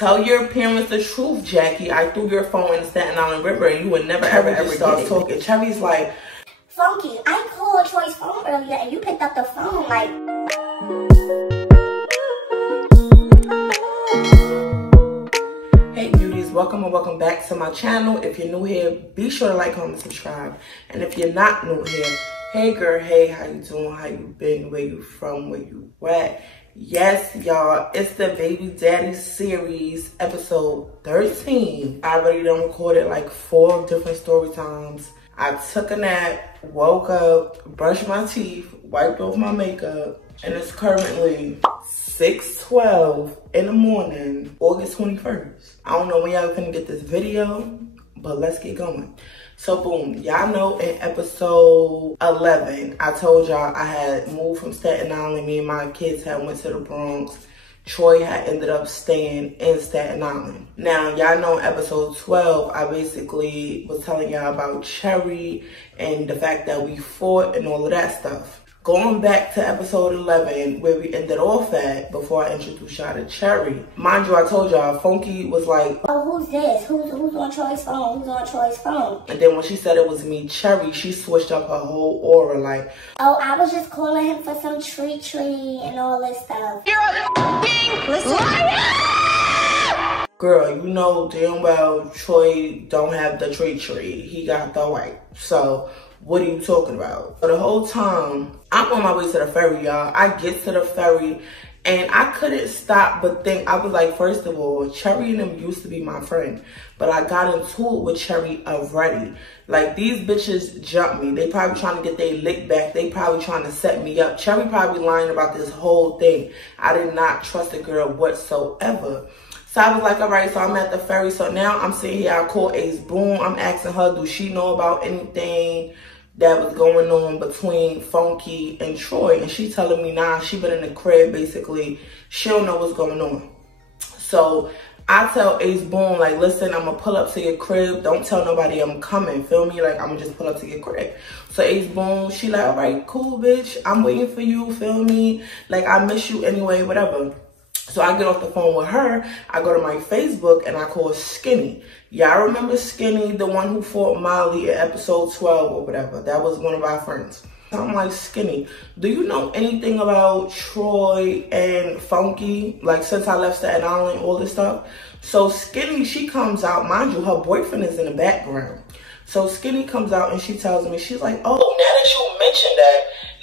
Tell your parents the truth, Jackie. I threw your phone in the Staten Island River and you would never ever start talking. Cherry's like, Funky, I called Troy's phone earlier and you picked up the phone like... Hey beauties, welcome and welcome back to my channel. If you're new here, be sure to like, comment, subscribe. And if you're not new here, hey girl, hey, how you doing? How you been? Where you from? Where you at? Yes, y'all, it's the Babydaddy series, episode 13. I already done recorded like 4 different story times. I took a nap, woke up, brushed my teeth, wiped off my makeup, and it's currently 6:12 in the morning, August 21st. I don't know when y'all gonna get this video, but let's get going. So boom, y'all know in episode 11, I told y'all I had moved from Staten Island. Me and my kids had went to the Bronx. Troy had ended up staying in Staten Island. Now, y'all know in episode 12, I basically was telling y'all about Cherry and the fact that we fought and all of that stuff. Going back to episode 11, where we ended off at, before I introduced y'all to Cherry. Mind you, I told y'all, Funky was like, oh, who's this? Who's on Troy's phone? Who's on Troy's phone? And then when she said it was me, Cherry, she switched up her whole aura like, oh, I was just calling him for some tree and all this stuff. You're a f***ing liar! Girl, you know damn well Troy don't have the tree. He got the white. So, what are you talking about? So the whole time, I'm on my way to the ferry, y'all. I get to the ferry, and I couldn't stop but think. I was like, first of all, Cherry and them used to be my friend, but I got into it with Cherry already. Like, these bitches jumped me. They probably trying to get their lick back. They probably trying to set me up. Cherry probably lying about this whole thing. I did not trust the girl whatsoever. So I was like, all right, so I'm at the ferry. So now I'm sitting here, I call Ace Boom. I'm asking her, do she know about anything that was going on between Funky and Troy? And she telling me, nah, she been in the crib, basically. She don't know what's going on. So I tell Ace Boom, like, listen, I'm gonna pull up to your crib. Don't tell nobody I'm coming, feel me? Like, I'm gonna just pull up to your crib. So Ace Boom, she like, all right, cool, bitch. I'm waiting for you, feel me? Like, I miss you anyway, whatever. So I get off the phone with her, I go to my Facebook, and I call Skinny. Y'all remember Skinny, the one who fought Molly in episode 12 or whatever? That was one of our friends. So I'm like, Skinny, do you know anything about Troy and Funky? Like, since I left Staten Island, all this stuff. So Skinny, she comes out, mind you, her boyfriend is in the background. So Skinny comes out and she tells me, she's like, oh, now that you mentioned that,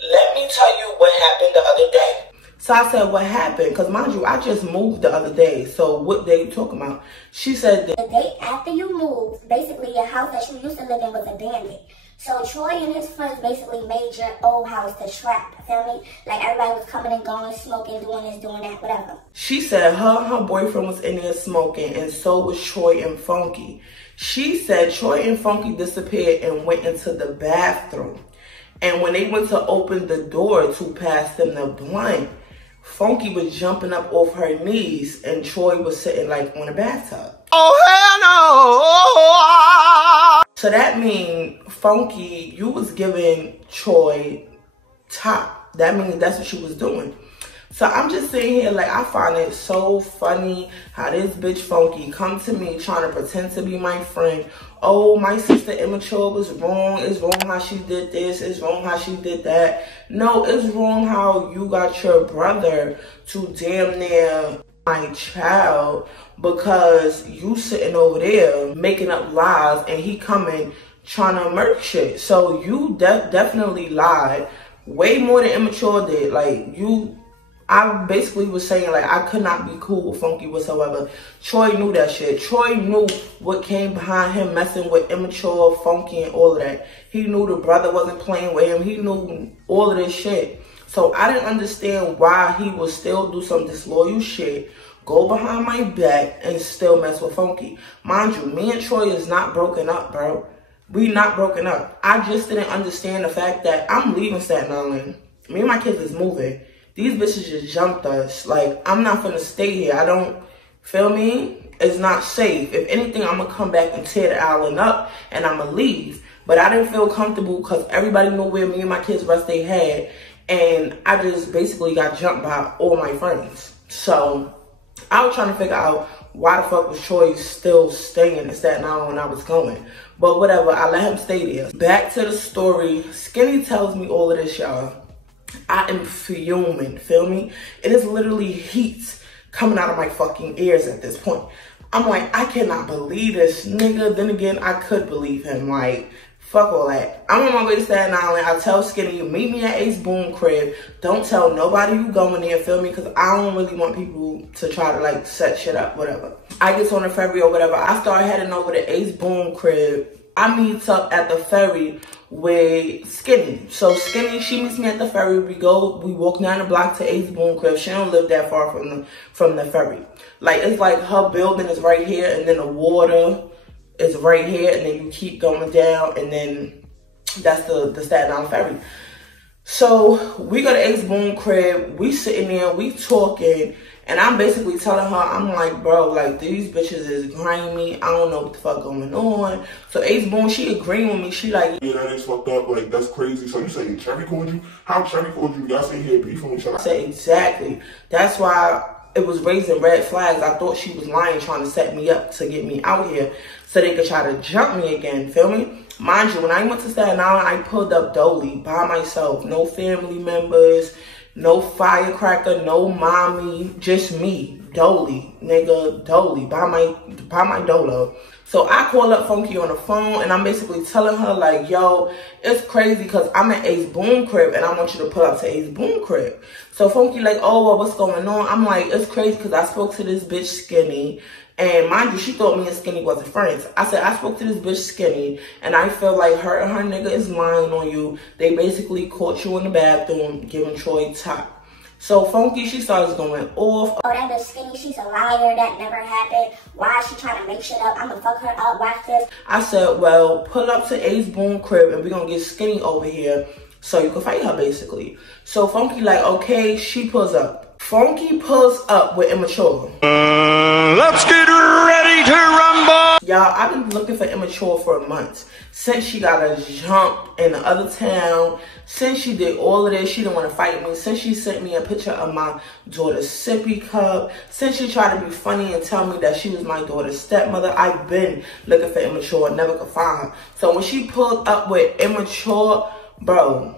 let me tell you what happened the other day. So I said, what happened? Because mind you, I just moved the other day. So what day you talking about? She said, the day after you moved, basically your house that you used to live in was abandoned. So Troy and his friends basically made your old house the trap, feel me? Like, everybody was coming and going, smoking, doing this, doing that, whatever. She said her boyfriend was in there smoking, and so was Troy and Funky. She said Troy and Funky disappeared and went into the bathroom. And when they went to open the door to pass them the blunt, Funky was jumping up off her knees and Troy was sitting like on a bathtub. Oh, hell no! So that means, Funky, you was giving Troy top. That means that's what she was doing. So I'm just sitting here like, I find it so funny how this bitch Funky come to me trying to pretend to be my friend. Oh, my sister immature was wrong. It's wrong how she did this. It's wrong how she did that. No, it's wrong how you got your brother to damn near my child because you sitting over there making up lies and he coming trying to murk shit. So you definitely lied way more than Immature did. Like, I basically was saying, like, I could not be cool with Funky whatsoever. Troy knew that shit. Troy knew what came behind him messing with Immature, Funky, and all of that. He knew the brother wasn't playing with him. He knew all of this shit. So I didn't understand why he would still do some disloyal shit, go behind my back, and still mess with Funky. Mind you, me and Troy is not broken up, bro. We not broken up. I just didn't understand the fact that I'm leaving Staten Island. Me and my kids is moving. These bitches just jumped us. Like, I'm not gonna stay here. I don't, feel me? It's not safe. If anything, I'm gonna come back and tear the island up and I'm gonna leave. But I didn't feel comfortable because everybody knew where me and my kids rest they had. And I just basically got jumped by all my friends. So I was trying to figure out why the fuck was Troy still staying in Staten Island when I was going? But whatever, I let him stay there. Back to the story. Skinny tells me all of this, y'all. I am fuming, feel me? It is literally heat coming out of my fucking ears at this point. I'm like, I cannot believe this nigga. Then again, I could believe him. Like, fuck all that. I'm on my way to Staten Island. I tell Skinny, meet me at Ace Boom crib. Don't tell nobody you going there, feel me? Because I don't really want people to try to, like, set shit up, whatever. I get on the ferry or whatever. I start heading over to Ace Boom crib. I meet up at the ferry with Skinny. So Skinny, she meets me at the ferry. We walk down the block to Ace Boom crib. She don't live that far from the ferry. Like, it's like her building is right here, and then the water is right here, and then you keep going down, and then that's the Staten Island ferry. So we go to Ace Boom crib. We sitting there, we talking, and I'm basically telling her, I'm like, bro, like, these bitches is grimy. I don't know what the fuck going on. So Ace Boom, she agreeing with me. She like, yeah, that is fucked up. Like, that's crazy. So you saying Cherry called you? How Cherry called you? Y'all sitting here beefing with each other? I said, exactly. That's why it was raising red flags. I thought she was lying, trying to set me up to get me out here so they could try to jump me again, feel me? Mind you, when I went to Staten Island, I pulled up Dolly by myself. No family members, no firecracker, no mommy, just me, Dolly, nigga, Dolly, by my Dolo. So I call up Funky on the phone, and I'm basically telling her, like, yo, it's crazy because I'm at Ace Boom crib, and I want you to pull up to Ace Boom crib. So Funky like, oh, well, what's going on? I'm like, it's crazy because I spoke to this bitch Skinny, and mind you, she thought me and Skinny wasn't friends. I said, I spoke to this bitch Skinny, and I feel like her and her nigga is lying on you. They basically caught you in the bathroom giving Troy top. So Funky, she starts going off. Oh, that bitch Skinny, she's a liar. That never happened. Why is she trying to make shit up? I'ma fuck her up. Watch this. I said, well, pull up to Ace Boom crib, and we're gonna get Skinny over here so you can fight her, basically. So Funky like, okay, she pulls up. Funky pulls up with Immature. Let's get ready to rumble. Y'all, I've been looking for Immature for a month. Since she got a jump in the other town, since she did all of this, she didn't want to fight me. Since she sent me a picture of my daughter's sippy cup, since she tried to be funny and tell me that she was my daughter's stepmother, I've been looking for Immature, never could find her. So when she pulled up with Immature, bro,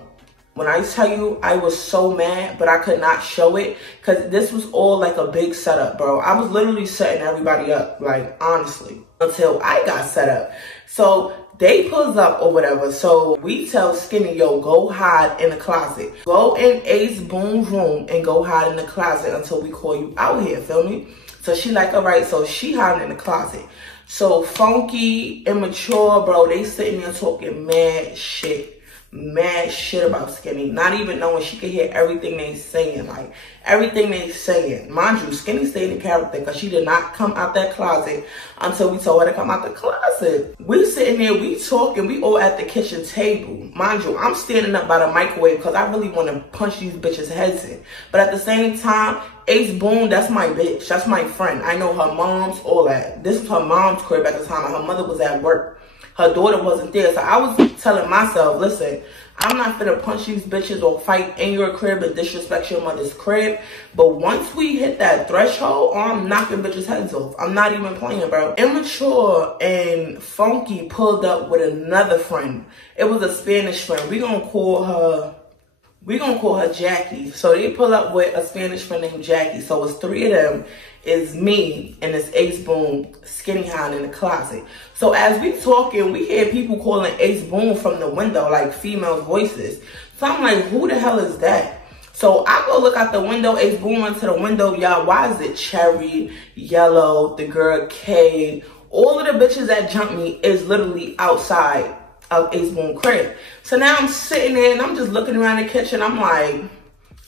when I tell you I was so mad, but I could not show it because this was all like a big setup, bro. I was literally setting everybody up, like, honestly, until I got set up. So they pulls up or whatever. So we tell Skinny, yo, go hide in the closet. Go in Ace Boom's room and go hide in the closet until we call you out here, feel me? So she like, all right, so she hiding in the closet. So Funky, Immature, bro, they sitting there talking mad shit about Skinny, not even knowing she could hear everything they saying, like everything they saying. Mind you, Skinny stayed in character because she did not come out that closet until we told her to come out the closet. We sitting there, we talking, we all at the kitchen table. Mind you, I'm standing up by the microwave because I really want to punch these bitches' heads in. But at the same time, Ace Boom, that's my bitch, that's my friend. I know her mom's, all that. This was her mom's crib at the time, and her mother was at work. Her daughter wasn't there. So I was telling myself, listen, I'm not finna punch these bitches or fight in your crib and disrespect your mother's crib. But once we hit that threshold, I'm knocking bitches' heads off. I'm not even playing, bro. Immature and Funky pulled up with another friend. It was a Spanish friend. We're gonna call her Jackie. So they pull up with a Spanish friend named Jackie. So it's three of them. Is me and this Ace Boom Skinny hide in the closet. So as we talking, we hear people calling Ace Boom from the window, like female voices. So I'm like, who the hell is that? So I go look out the window, Ace Boom went to the window. Y'all, why is it Cherry, Yellow, the girl K, all of the bitches that jumped me is literally outside of Ace Boom crib. So now I'm sitting there and I'm just looking around the kitchen. I'm like,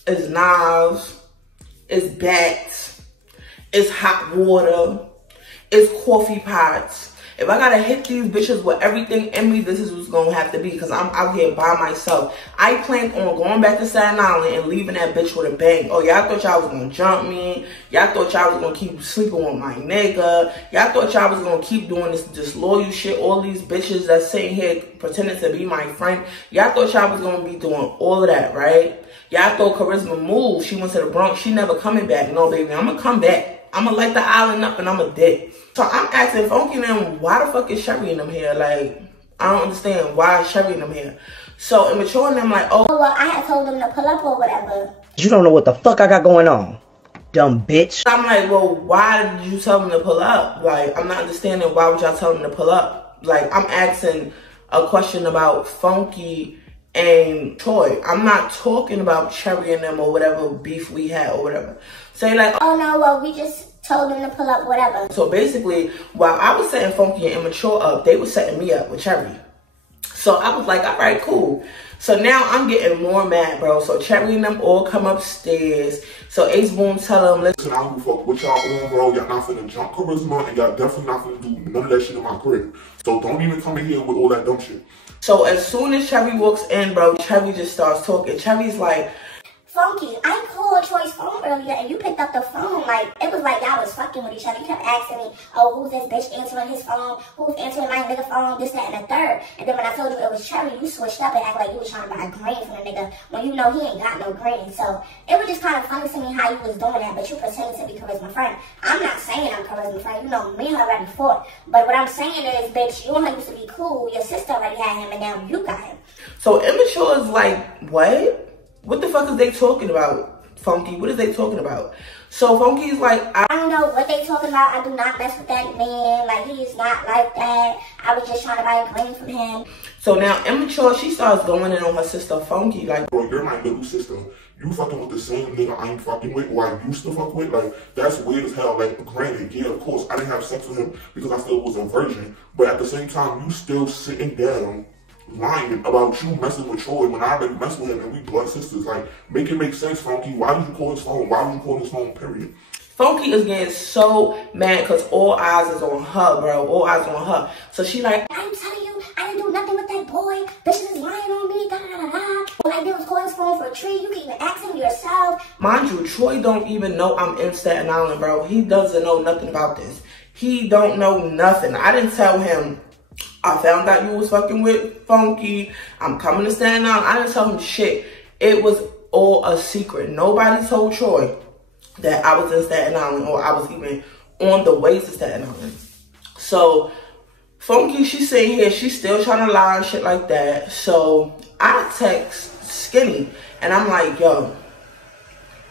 it's knives, it's bats, it's hot water, it's coffee pots. If I gotta hit these bitches with everything in me, this is what's gonna have to be because I'm out here by myself. I planned on going back to Staten Island and leaving that bitch with a bang. Oh, y'all thought y'all was gonna jump me. Y'all thought y'all was gonna keep sleeping with my nigga. Y'all thought y'all was gonna keep doing this disloyal shit. All these bitches that's sitting here pretending to be my friend. Y'all thought y'all was gonna be doing all of that, right? Y'all thought Charisma moved. She went to the Bronx. She never coming back. No, baby, I'm gonna come back. I'ma light the island up and I'ma dip. So I'm asking Funky and them, why the fuck is Sherry and them here? Like, I don't understand. Why is Sherry and them here? So Immature and them like, oh, well, I had told them to pull up or whatever. You don't know what the fuck I got going on, dumb bitch. I'm like, well, why did you tell them to pull up? Like, I'm not understanding why would y'all tell them to pull up? Like, I'm asking a question about Funky and Troy. I'm not talking about Cherry and them or whatever beef we had or whatever. Say like, oh no, well, we just told them to pull up, whatever. So basically, while I was setting Funky and Immature up, they were setting me up with Cherry. So I was like, all right, cool. So now I'm getting more mad, bro. So Cherry and them all come upstairs. So Ace Boone tell them, listen, I don't give a fuck what y'all on, bro. Y'all not finna jump Charisma, and y'all definitely not finna do none of that shit in my crib. So don't even come in here with all that dumb shit. So as soon as Cherry walks in, bro, Cherry just starts talking. Cherry's like, Funky, I called Troy's phone earlier and you picked up the phone. Like, it was like y'all was fucking with each other. You kept asking me, oh, who's this bitch answering his phone? Who's answering my nigga phone? This, that, and the third. And then when I told you it was Cherry, you switched up and act like you was trying to buy green from the nigga when you know he ain't got no green. So it was just kind of funny to me how you was doing that, but you pretended to be Charisma friend. I'm not saying I'm Charisma friend. You know, me and her already fought. But what I'm saying is, bitch, you and her used to be cool. Your sister already had him and now you got him. So Immature is like, what? What the fuck is they talking about? Funky, what is they talking about? So Funky's like, I don't know what they talking about. I do not mess with that man. Like, he is not like that. I was just trying to buy a green from him. So now Immature, she starts going in on her sister Funky. Like, bro, you're my little sister. You fucking with the same nigga I ain't fucking with, or I used to fuck with. Like, that's weird as hell. Like, granted, yeah, of course, I didn't have sex with him because I still was a virgin. But at the same time, you still sitting down lying about you messing with Troy when I already messed with him and we blood sisters. Like, make it make sense, Funky. Why did you call his phone? Why did you call his phone, period? Funky is getting so mad because all eyes is on her, bro. All eyes on her. So she like, I'm telling you, I didn't do nothing with that boy. Bitches is lying on me, da da da da. All I did was call his phone for a tree. You can even ask him yourself. Mind you, Troy don't even know I'm in Staten Island, bro. He doesn't know nothing about this. He don't know nothing. I didn't tell him, I found out you was fucking with Funky. I'm coming to Staten Island. I didn't tell him shit. It was all a secret. Nobody told Troy that I was in Staten Island or I was even on the way to Staten Island. So Funky, she's sitting here. She's still trying to lie and shit like that. So I text Skinny and I'm like, yo,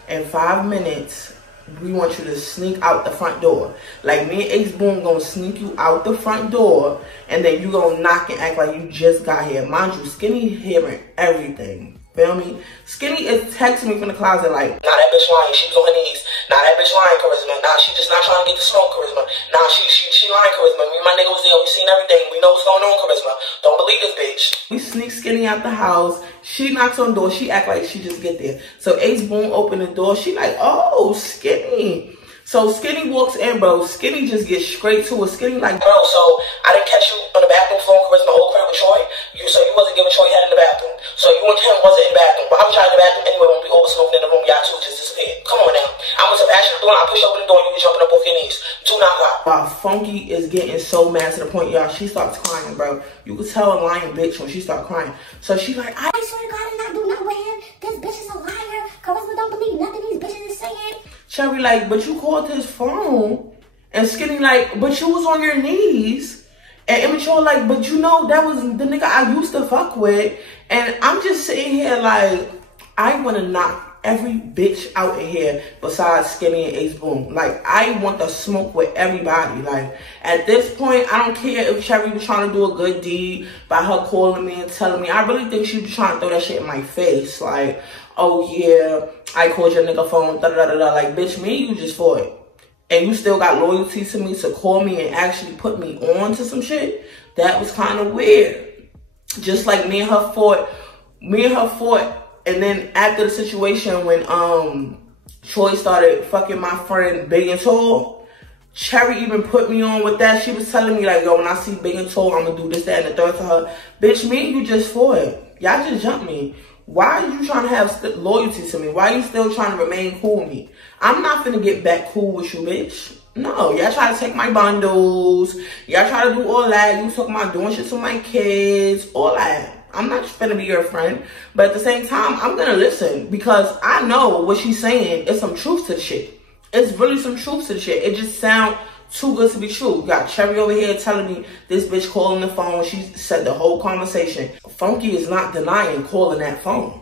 in 5 minutes, we want you to sneak out the front door. Like, me and Ace Boone gonna sneak you out the front door, and then you gonna knock and act like you just got here. Mind you, Skinny hearing everything. Feel me? Skinny is texting me from the closet like, nah, that bitch lying. She was on her knees. Nah, that bitch lying, Charisma. Nah, she just not trying to get the smoke, Charisma. Nah, she lying, Charisma. Me and my nigga was there. We seen everything. We know what's going on, Charisma. Don't believe this bitch. We sneak Skinny out the house. She knocks on the door. She act like she just get there. So Ace Boone open the door. She like, oh, Skinny. So Skinny walks in, bro. Skinny just gets straight to it. Skinny like, bro, so I didn't catch you on the bathroom floor, Charisma, old crib with Troy. So you wasn't giving Troy head in the bathroom. So you and him wasn't in the bathroom. Why was y'all in the bathroom anyway when we over smoking in the room? Y'all two just disappeared. Come on now. I was passing the door. I push open the door. You was jumping up off your knees. Do not lie. Wow, Funky is getting so mad to the point, y'all, she starts crying, bro. You could tell a lying bitch when she starts crying. So she like, I swear to God, I did not do nothing with him. This bitch is a liar. Charisma don't believe nothing these bitches is saying. Cherry like, but you called his phone. And Skinny like, but you was on your knees. And Immature like, but you know that was the nigga I used to fuck with. And I'm just sitting here like, I want to knock every bitch out of here besides Skinny and Ace Boone. Like, I want to smoke with everybody. Like, at this point, I don't care if Cherry was trying to do a good deed by her calling me and telling me. I really think she was trying to throw that shit in my face. Like, oh yeah, I called your nigga phone, da da da da. Like, bitch, me and you just fought. And you still got loyalty to me to call me and actually put me on to some shit. That was kind of weird. Just like me and her fought. And then after the situation when Troy started fucking my friend Big and Tall, Cherry even put me on with that. She was telling me like, yo, when I see Big and Tall, I'm gonna do this, that, and the third to her. Bitch, me and you just fought. Y'all just jumped me. Why are you trying to have loyalty to me? Why are you still trying to remain cool with me? I'm not finna get back cool with you, bitch. No, y'all try to take my bundles. Y'all try to do all that. You talking about doing shit to my kids. All that. I'm not just finna be your friend. But at the same time, I'm gonna listen. Because I know what she's saying is some truth to the shit. It's really some truth to the shit. It just sounds too good to be true. You got Cherry over here telling me this bitch calling the phone. She said the whole conversation. Funky is not denying calling that phone.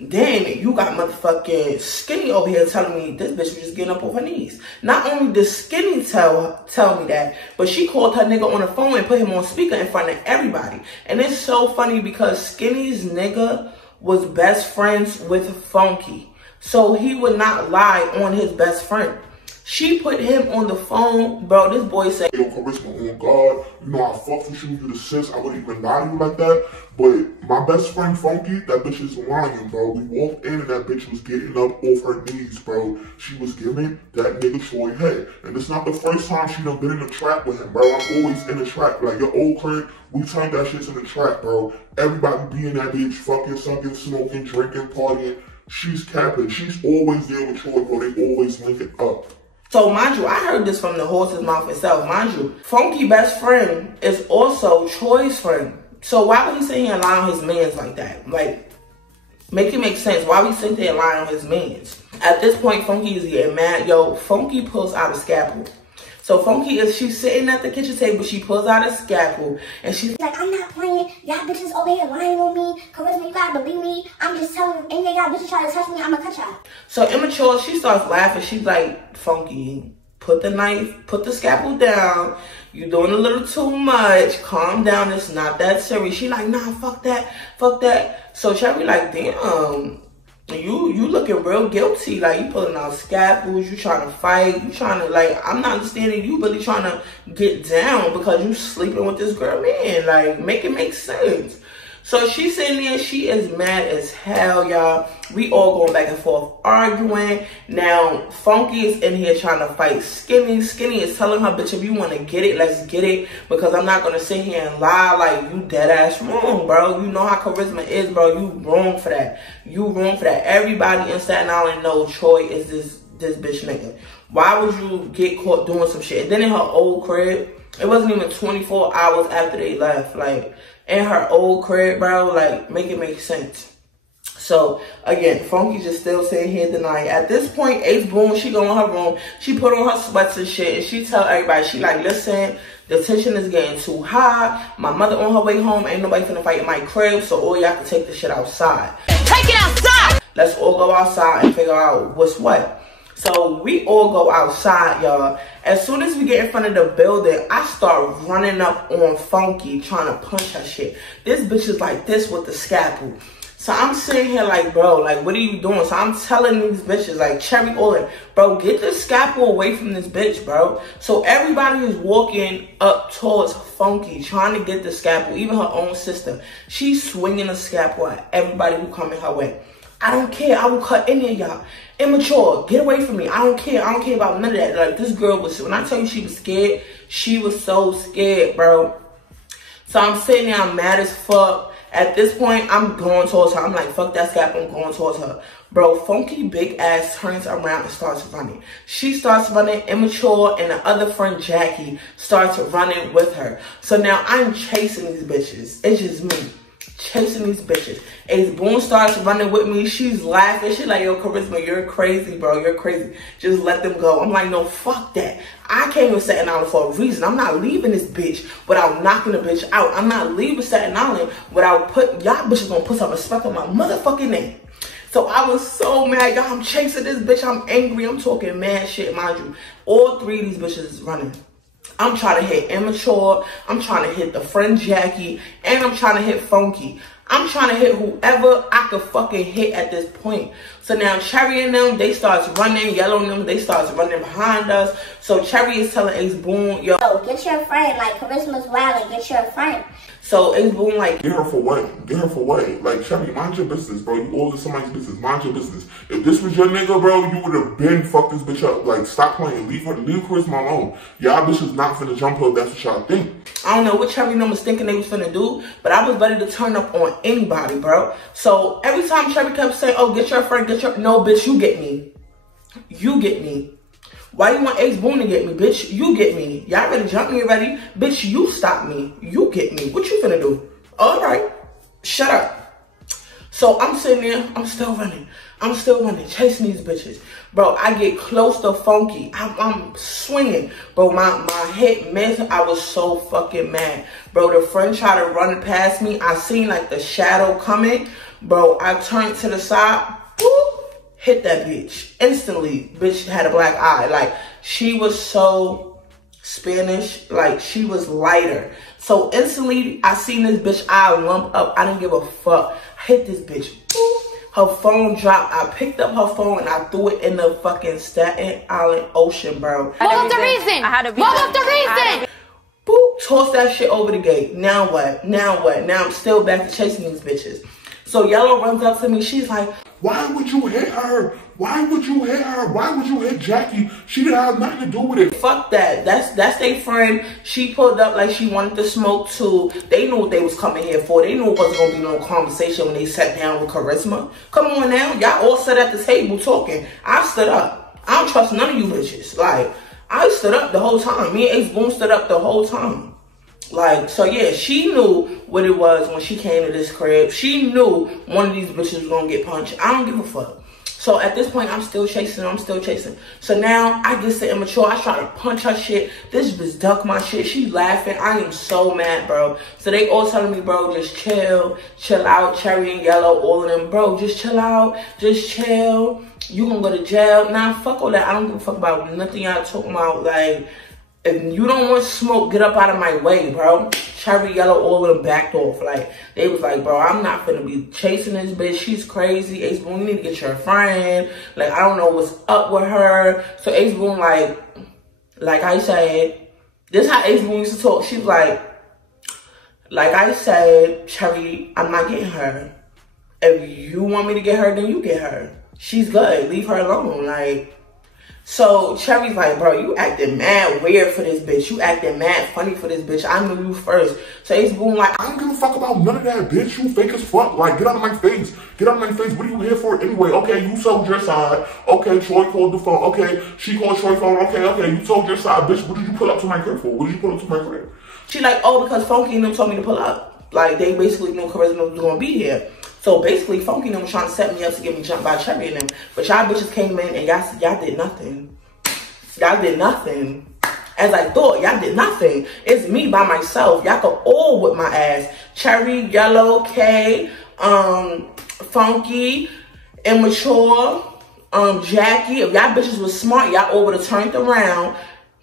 Then you got motherfucking Skinny over here telling me this bitch was just getting up off her knees. Not only did Skinny tell me that, but she called her nigga on the phone and put him on speaker in front of everybody. And it's so funny because Skinny's nigga was best friends with Funky. So he would not lie on his best friend. She put him on the phone, bro. This boy said, yo, Charisma, on God, you know I fucked with you, you the sis, I wouldn't even lie to you like that. But my best friend Funky, that bitch is lying, bro. We walked in and that bitch was getting up off her knees, bro. She was giving that nigga Troy head. And it's not the first time she done been in the trap with him, bro. I'm always in the trap. Like your old crib, we turned that shit to the trap, bro. Everybody be in that bitch, fucking, sucking, smoking, drinking, partying. She's capping. She's always there with Troy, bro. They always link it up. So mind you, I heard this from the horse's mouth itself. Mind you, Funky best friend is also Troy's friend. So why would he sit here and lie on his mans like that? Like, make it make sense. Why would he sit there and lie on his mans? At this point, Funky is getting mad. Yo, Funky pulls out a scalpel. So Funky she's sitting at the kitchen table, she pulls out a scalpel, and she's like, I'm not playing. Y'all bitches over here lying on me. Charisma, you gotta believe me. I'm just telling you, any of y'all bitches try to touch me, I'ma cut y'all. So immature, she starts laughing. She's like, Funky, put the knife, put the scalpel down. You're doing a little too much. Calm down, it's not that serious. She like, nah, fuck that, fuck that. So Cherry like, damn. You looking real guilty, like you pulling out scalpels, you trying to fight, you trying to, like, I'm not understanding, you really trying to get down because you sleeping with this girl, man, like, make it make sense. So she's sitting there, she is mad as hell, y'all. We all going back and forth arguing. Now, Funky is in here trying to fight Skinny. Skinny is telling her, bitch, if you want to get it, let's get it. Because I'm not going to sit here and lie like you dead ass wrong, bro. You know how Charisma is, bro. You wrong for that. You wrong for that. Everybody in Staten Island knows Troy is this bitch nigga. Why would you get caught doing some shit? And then in her old crib, it wasn't even 24 hours after they left. Like, in her old crib, bro, like, make it make sense. So, again, Funky just still sitting here denying. At this point, Ace Boone, she go in her room, she put on her sweats and shit, and she tell everybody, she like, listen, the tension is getting too high. My mother on her way home, ain't nobody finna fight in my crib, so all y'all can take the shit outside. Take it outside! Let's all go outside and figure out what's what. So we all go outside, y'all. As soon as we get in front of the building, I start running up on Funky, trying to punch her shit. This bitch is like this with the scalpel. So I'm sitting here like, bro, like, what are you doing? So I'm telling these bitches, like, Cherry Olin, bro, get the scalpel away from this bitch, bro. So everybody is walking up towards Funky, trying to get the scalpel, even her own sister. She's swinging the scalpel at everybody who coming her way. I don't care. I will cut any of y'all. Immature, get away from me. I don't care. I don't care about none of that. Like, this girl was, when I tell you she was scared, she was so scared, bro. So I'm sitting there, I'm mad as fuck. At this point, I'm going towards her. I'm like, fuck that scalpel, I'm going towards her. Bro, Funky big ass turns around and starts running. She starts running, Immature and the other friend, Jackie, starts running with her. So now I'm chasing these bitches. It's just me. Chasing these bitches. Ace Boone starts running with me. She's laughing. She's like, yo, Charisma, you're crazy, bro. You're crazy. Just let them go. I'm like, no, fuck that. I came to Staten Island for a reason. I'm not leaving this bitch without knocking the bitch out. I'm not leaving Staten Island without y'all bitches gonna put some respect on my motherfucking name. So I was so mad, y'all. I'm chasing this bitch. I'm angry. I'm talking mad shit, mind you. All three of these bitches is running. I'm trying to hit Immature, I'm trying to hit the friend Jackie, and I'm trying to hit Funky. I'm trying to hit whoever I could fucking hit at this point. So now Cherry and them, they starts running, yelling them, they starts running behind us. So Cherry is telling Ace Boone, yo, get your friend, like, Charisma's wild and get your friend. So Ace Boone like, get her for what? Get her for what? Like, Cherry, mind your business, bro. You all in somebody's business. Mind your business. If this was your nigga, bro, you would have been fucked this bitch up. Like, stop playing. Leave Charisma alone. Y'all bitches not finna jump her if that's what y'all think. I don't know what Cherry was thinking they was finna do, but I was ready to turn up on anybody, bro. So every time Cherry kept saying, oh, get your friend, get your, no, bitch, you get me. You get me. Why you want Ace Boone to get me, bitch? You get me. Y'all ready to jump me already? Bitch, you stop me. You get me. What you finna do? All right. Shut up. So I'm sitting there. I'm still running. I'm still running. Chasing these bitches. Bro, I get close to Funky. I'm swinging. Bro, my hit missed. I was so fucking mad. Bro, the friend tried to run past me. I seen like the shadow coming. Bro, I turned to the side. Whoop, hit that bitch. Instantly, bitch had a black eye. Like, she was so Spanish. Like, she was lighter. So instantly, I seen this bitch eye lump up. I didn't give a fuck. I hit this bitch. Whoop. Her phone dropped. I picked up her phone and I threw it in the fucking Staten Island Ocean, bro. What was the reason? What was the reason? Boop, toss that shit over the gate. Now what? Now what? Now I'm still back to chasing these bitches. So Yellow runs up to me. She's like, why would you hit her? Why would you hit her? Why would you hit Jackie? She didn't have nothing to do with it. Fuck that. That's their friend. She pulled up like she wanted to smoke too. They knew what they was coming here for. They knew it wasn't gonna be no conversation when they sat down with Charisma. Come on now. Y'all all sat at the table talking. I stood up. I don't trust none of you bitches. Like, I stood up the whole time. Me and Ace Boone stood up the whole time. Like, so yeah, she knew what it was when she came to this crib. She knew one of these bitches was gonna get punched. I don't give a fuck. So at this point, I'm still chasing. So now I get to immature. I try to punch her shit. This bitch duck my shit. She laughing. I am so mad, bro. So they all telling me, bro, just chill out. Cherry and Yellow, all of them, bro, just chill out, just chill. You gonna go to jail? Nah, fuck all that. I don't give a fuck about nothing y'all talking about. Like, if you don't want smoke, get up out of my way, bro. Cherry, Yellow, all of them backed off. Like, they was like, bro, I'm not finna be chasing this bitch. She's crazy. Ace Boone, you need to get your friend. Like, I don't know what's up with her. So Ace Boone, like I said, this is how Ace Boone used to talk. She was like I said, Cherry, I'm not getting her. If you want me to get her, then you get her. She's good. Leave her alone. Like, so Cherry's like, bro, you acting mad weird for this bitch. You acting mad funny for this bitch. I knew you first. So Ace Boone like, I don't give a fuck about none of that, bitch. You fake as fuck. Like, get out of my face. Get out of my face. What are you here for anyway? Okay, you sold your side. Okay, Troy called the phone. Okay, she called Troy's phone. Okay, you told your side, bitch. What did you pull up to my crib for? What did you pull up to my crib? She like, oh, because Funky and them told me to pull up. Like, they basically knew Charisma was gonna be here. So basically, Funky and them was trying to set me up to get me jumped by Cherry and them. But y'all bitches came in and y'all did nothing. Y'all did nothing. As I thought, y'all did nothing. It's me by myself. Y'all could all whip my ass. Cherry, Yellow, K, Funky, Immature, Jackie. If y'all bitches was smart, y'all all would have turned around,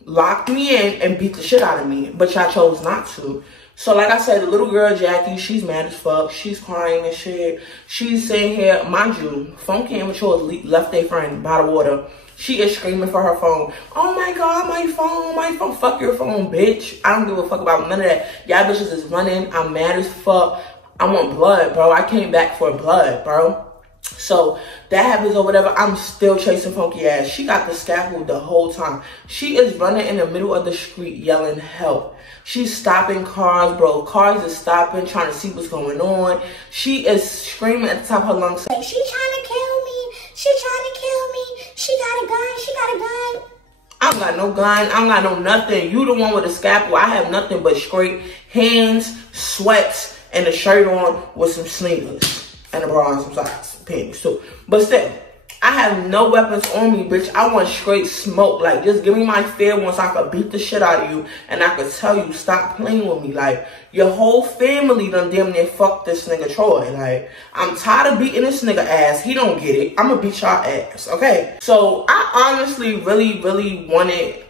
locked me in, and beat the shit out of me. But y'all chose not to. So like I said, the little girl, Jackie, she's mad as fuck. She's crying and shit. She's sitting here, mind you, Funky and Immature left their friend by the water. She is screaming for her phone. Oh my God, my phone. Fuck your phone, bitch. I don't give a fuck about none of that. Y'all bitches is running. I'm mad as fuck. I want blood, bro. I came back for blood, bro. So that happens or whatever. I'm still chasing Funky ass. She got the scaffold the whole time. She is running in the middle of the street yelling help. She's stopping cars, bro. Cars is stopping, trying to see what's going on. She is screaming at the top of her lungs. She trying to kill me. She trying to kill me. She got a gun. She got a gun. I don't got no gun. I don't got no nothing. You the one with the scalpel. I have nothing but straight hands, sweats, and a shirt on with some sneakers. And a bra and some socks. Panties too. But still, I have no weapons on me, bitch. I want straight smoke. Like, just give me my fair once I could beat the shit out of you. And I could tell you, stop playing with me. Like, your whole family done damn near fucked this nigga Troy. Like, I'm tired of beating this nigga ass. He don't get it. I'm gonna beat y'all ass, okay? So, I honestly really wanted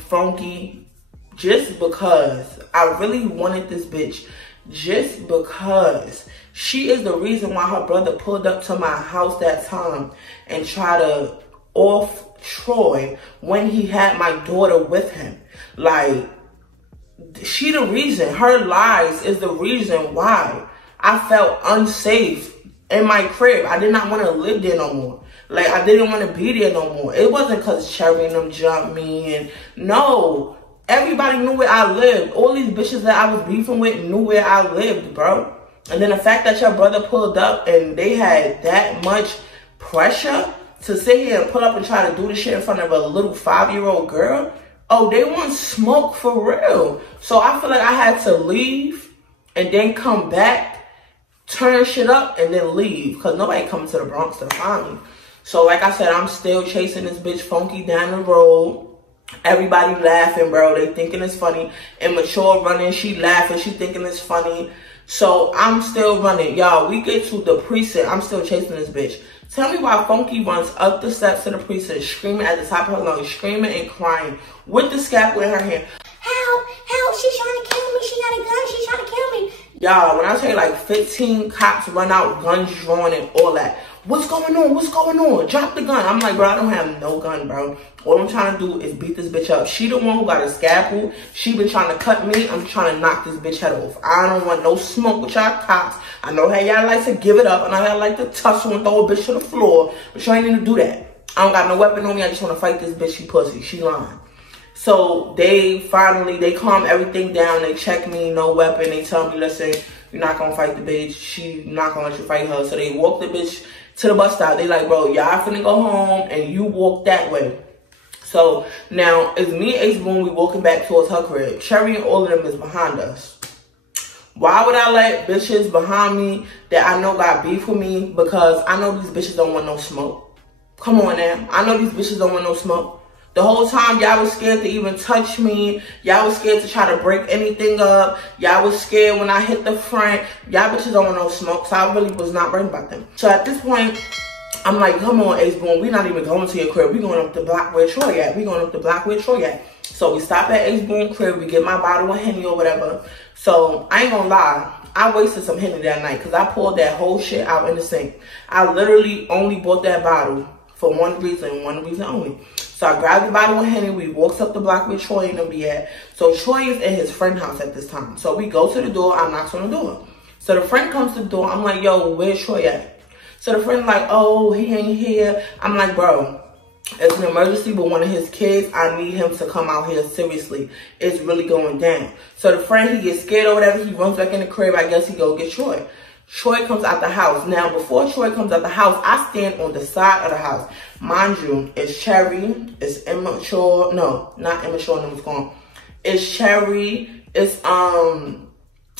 Funky just because. I really wanted this bitch just because. She is the reason why her brother pulled up to my house that time and tried to off Troy when he had my daughter with him. Like, she the reason. Her lies is the reason why I felt unsafe in my crib. I did not want to live there no more. Like, I didn't want to be there no more. It wasn't because Cherry and them jumped me. And no, everybody knew where I lived. All these bitches that I was beefing with knew where I lived, bro. And then the fact that your brother pulled up and they had that much pressure to sit here and pull up and try to do this shit in front of a little 5-year-old girl. Oh, they want smoke for real. So I feel like I had to leave and then come back, turn shit up, and then leave. Because nobody coming to the Bronx to find me. So like I said, I'm still chasing this bitch Funky down the road. Everybody laughing, bro. They thinking it's funny. Immature running, she laughing, she thinking it's funny. So I'm still running. Y'all, we get to the precinct. I'm still chasing this bitch. Tell me why Funky runs up the steps to the precinct, screaming at the top of her lungs, screaming and crying with the scalpel in her hand. Help, help, she's trying to kill me. She got a gun, she's trying to kill me. Y'all, when I say like 15 cops run out, guns drawn and all that. What's going on? What's going on? Drop the gun. I'm like, bro, I don't have no gun, bro. All I'm trying to do is beat this bitch up. She the one who got a scalpel. She been trying to cut me. I'm trying to knock this bitch head off. I don't want no smoke with y'all cops. I know how y'all like to give it up. And I know y'all like to tussle and throw a bitch to the floor. But you ain't need to do that. I don't got no weapon on me. I just want to fight this bitch. She pussy. She lying. So they calm everything down. They check me, no weapon. They tell me, listen, you're not going to fight the bitch. She not going to let you fight her. So they walk the bitch to the bus stop. They like, bro, y'all finna go home and you walk that way. So now it's me and Ace Boone. We walking back towards her crib. Cherry and all of them is behind us. Why would I let bitches behind me that I know got beef with me? Because I know these bitches don't want no smoke. Come on now. I know these bitches don't want no smoke. The whole time, y'all was scared to even touch me. Y'all was scared to try to break anything up. Y'all was scared when I hit the front. Y'all bitches don't want no smoke, so I really was not worried about them. So at this point, I'm like, come on, Ace Boone, we not even going to your crib. We going up the block where Troy at. We going up the block where Troy at. So we stop at Ace Boone crib. We get my bottle of Henny or whatever. So I ain't gonna lie. I wasted some Henny that night because I pulled that whole shit out in the sink. I literally only bought that bottle for one reason only. So I grabbed the bottle of Henny. We walks up the block where Troy and them be at. So Troy is at his friend's house at this time. So we go to the door. I knocks on the door. So the friend comes to the door. I'm like, yo, where's Troy at? So the friend's like, oh, he ain't here. I'm like, bro, it's an emergency with one of his kids. I need him to come out here seriously. It's really going down. So the friend, he gets scared or whatever. He runs back in the crib. I guess he go get Troy. Troy comes out the house. Now, before Troy comes out the house, I stand on the side of the house. Mind you, it's Cherry, it's Immature, no, not Immature, no, it's gone. It's Cherry, it's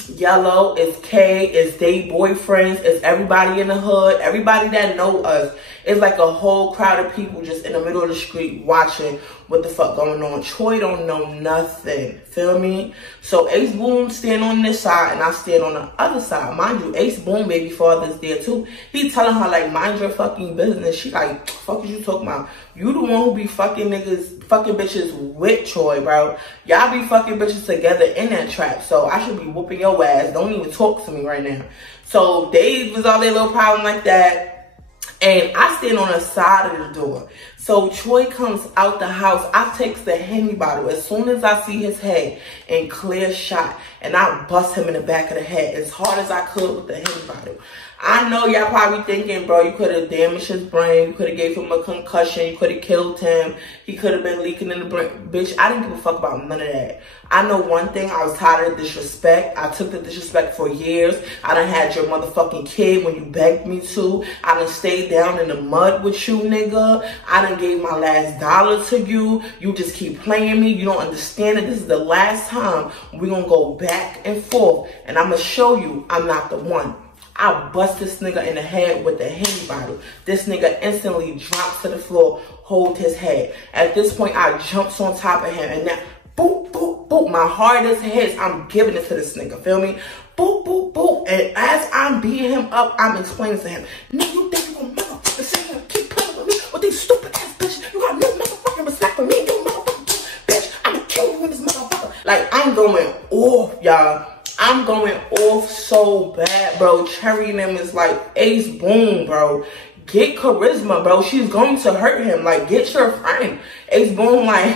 Yellow, it's Kay, it's they boyfriends, it's everybody in the hood, everybody that know us. It's like a whole crowd of people just in the middle of the street watching what the fuck going on. Troy don't know nothing, feel me? So Ace Boone stand on this side and I stand on the other side. Mind you, Ace Boone baby father's there too. He telling her like, mind your fucking business. She like, fuck is you talking about? You the one who be fucking niggas, fucking bitches with Troy, bro. Y'all be fucking bitches together in that trap. So I should be whooping your ass. Don't even talk to me right now. So they was all their little problem like that. And I stand on the side of the door. So Troy comes out the house. I takes the Henny bottle as soon as I see his head and clear shot. And I bust him in the back of the head as hard as I could with the Henny bottle. I know y'all probably thinking, bro, you could have damaged his brain. You could have gave him a concussion. You could have killed him. He could have been leaking in the brain. Bitch, I didn't give a fuck about none of that. I know one thing. I was tired of disrespect. I took the disrespect for years. I done had your motherfucking kid when you begged me to. I done stayed down in the mud with you, nigga. I done gave my last dollar to you. You just keep playing me. You don't understand it. This is the last time we're going to go back and forth. And I'm going to show you I'm not the one. I bust this nigga in the head with the Henny bottle. This nigga instantly drops to the floor, hold his head. At this point, I jumps on top of him and now, boop, boop, boop. My hardest hits, I'm giving it to this nigga, feel me? Boop, boop, boop. And as I'm beating him up, I'm explaining to him, nigga, you think you gonna motherfucker sit here and keep playing with me with these stupid ass bitches? You got no motherfucking respect for me, you motherfucking bitch. I'm gonna kill you in this motherfucker. Like, I'm going off, y'all. I'm going off so bad, bro. Cherry and them is like, Ace Boone, bro. Get charisma, bro. She's going to hurt him. Like, get your friend. Ace Boone like,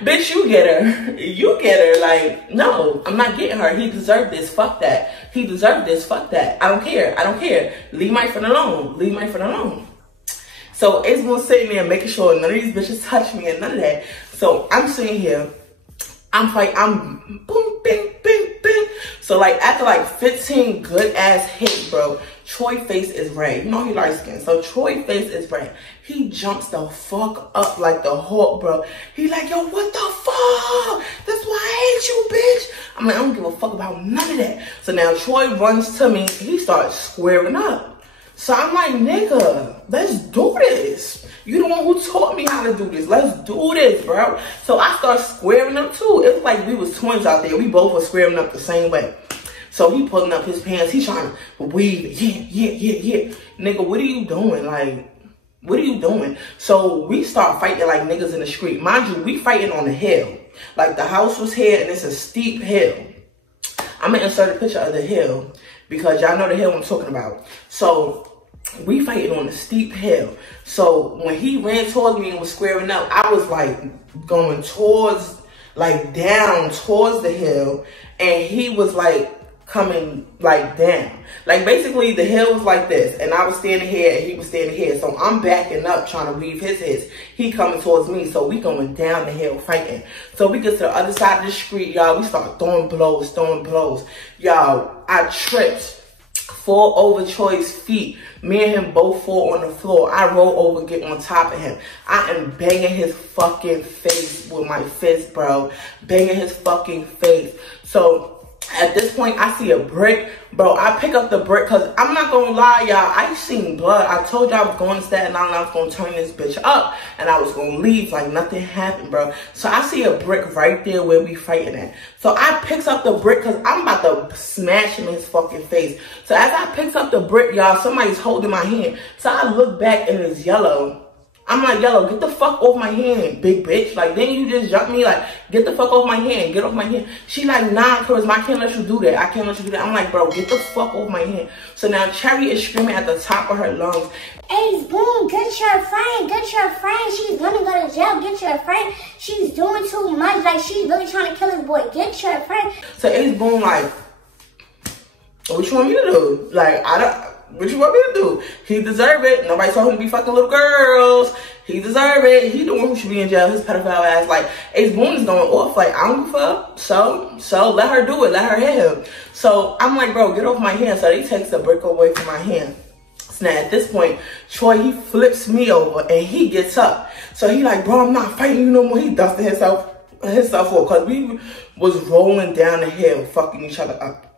bitch, you get her. You get her. Like, no, I'm not getting her. He deserved this. Fuck that. He deserved this. Fuck that. I don't care. I don't care. Leave my friend alone. Leave my friend alone. So Ace Boone sitting there making sure none of these bitches touch me and none of that. So I'm sitting here. I'm boom, bing, bing, bing. So like after like 15 good ass hits, bro, Troy face is red. You know he light skin. So Troy face is red. He jumps the fuck up like the Hulk, bro. He like, yo, what the fuck? That's why I hate you, bitch. I'm like, I don't give a fuck about none of that. So now Troy runs to me. He starts squaring up. So I'm like, nigga, let's do this. You the one who taught me how to do this. Let's do this, bro. So I started squaring up too. It was like we was twins out there. We both were squaring up the same way. So he pulling up his pants. He trying to weave. Yeah. Nigga, what are you doing? Like, what are you doing? So we start fighting like niggas in the street. Mind you, we fighting on the hill. Like the house was here and it's a steep hill. I'm gonna insert a picture of the hill because y'all know the hill I'm talking about. So we fighting on the steep hill. So when he ran towards me and was squaring up, I was like going towards, like down towards the hill, and he was like coming like down. Like basically the hill was like this, and I was standing here and he was standing here. So I'm backing up trying to weave his hits. He coming towards me, so we going down the hill fighting. So we get to the other side of the street, y'all. We start throwing blows. Y'all, I tripped, fall over Troy's feet. Me and him both fall on the floor. I roll over, get on top of him. I am banging his fucking face with my fist, bro. Banging his fucking face. So at this point, I see a brick. Bro, I pick up the brick because I'm not going to lie, y'all. I seen blood. I told y'all I was going to Staten Island. I was going to turn this bitch up. And I was going to leave like nothing happened, bro. So I see a brick right there where we fighting at. So I picks up the brick because I'm about to smash him in his fucking face. So as I picks up the brick, y'all, somebody's holding my hand. So I look back and it's Yellow. I'm like, Yellow, get the fuck off my hand, big bitch. Like, then you just jump me, like, get the fuck off my hand, get off my hand. She like, nah, Charisma, I can't let you do that. I can't let you do that. I'm like, bro, get the fuck off my hand. So now Cherry is screaming at the top of her lungs. Ace Boom, get your friend. She's gonna go to jail. Get your friend. She's doing too much. Like, she's really trying to kill his boy. Get your friend. So Ace Boom like, what you want me to do? Like, what you want me to do? He deserve it. Nobody told him to be fucking little girls. He deserve it. He the one who should be in jail. His pedophile ass. Like, Ace Boone is going off. Like, I don't give a fuck. So let her do it. Let her hit him. So I'm like, bro, get off my hand. So he takes the brick away from my hand. So now at this point, Troy, he flips me over and he gets up. So he like, bro, I'm not fighting you no more. He dusted himself off because we was rolling down the hill, fucking each other up.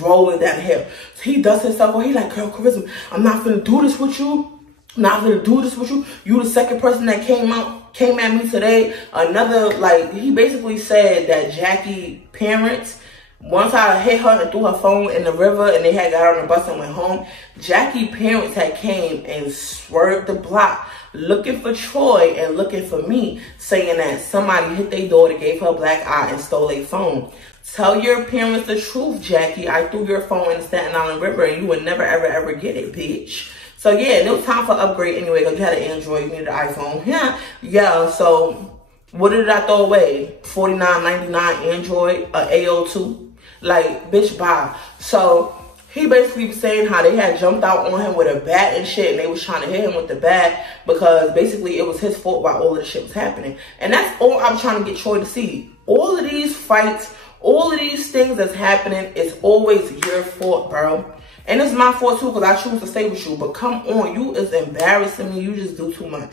Rolling down the hill. So he does himself. He like, girl, Charisma, I'm not gonna do this with you. I'm not gonna do this with you. You the second person that came at me today. Another, like, he basically said that Jackie parents, once I hit her and threw her phone in the river and they had got on the bus and went home, Jackie parents had came and swerved the block looking for Troy and looking for me, saying that somebody hit their daughter, gave her a black eye, and stole their phone. Tell your parents the truth, Jackie. I threw your phone in the Staten Island River and you would never, ever get it, bitch. So yeah, it was time for upgrade anyway because you had an Android, you needed an iPhone. Yeah, so what did I throw away? $49.99 Android, AO2. Like, bitch, bye. So he basically was saying how they had jumped out on him with a bat and shit and they was trying to hit him with the bat because basically it was his fault while all of the shit was happening. And that's all I'm trying to get Troy to see. All of these fights, all of these things that's happening is always your fault, bro. And it's my fault too because I choose to stay with you. But come on, you is embarrassing me. You just do too much.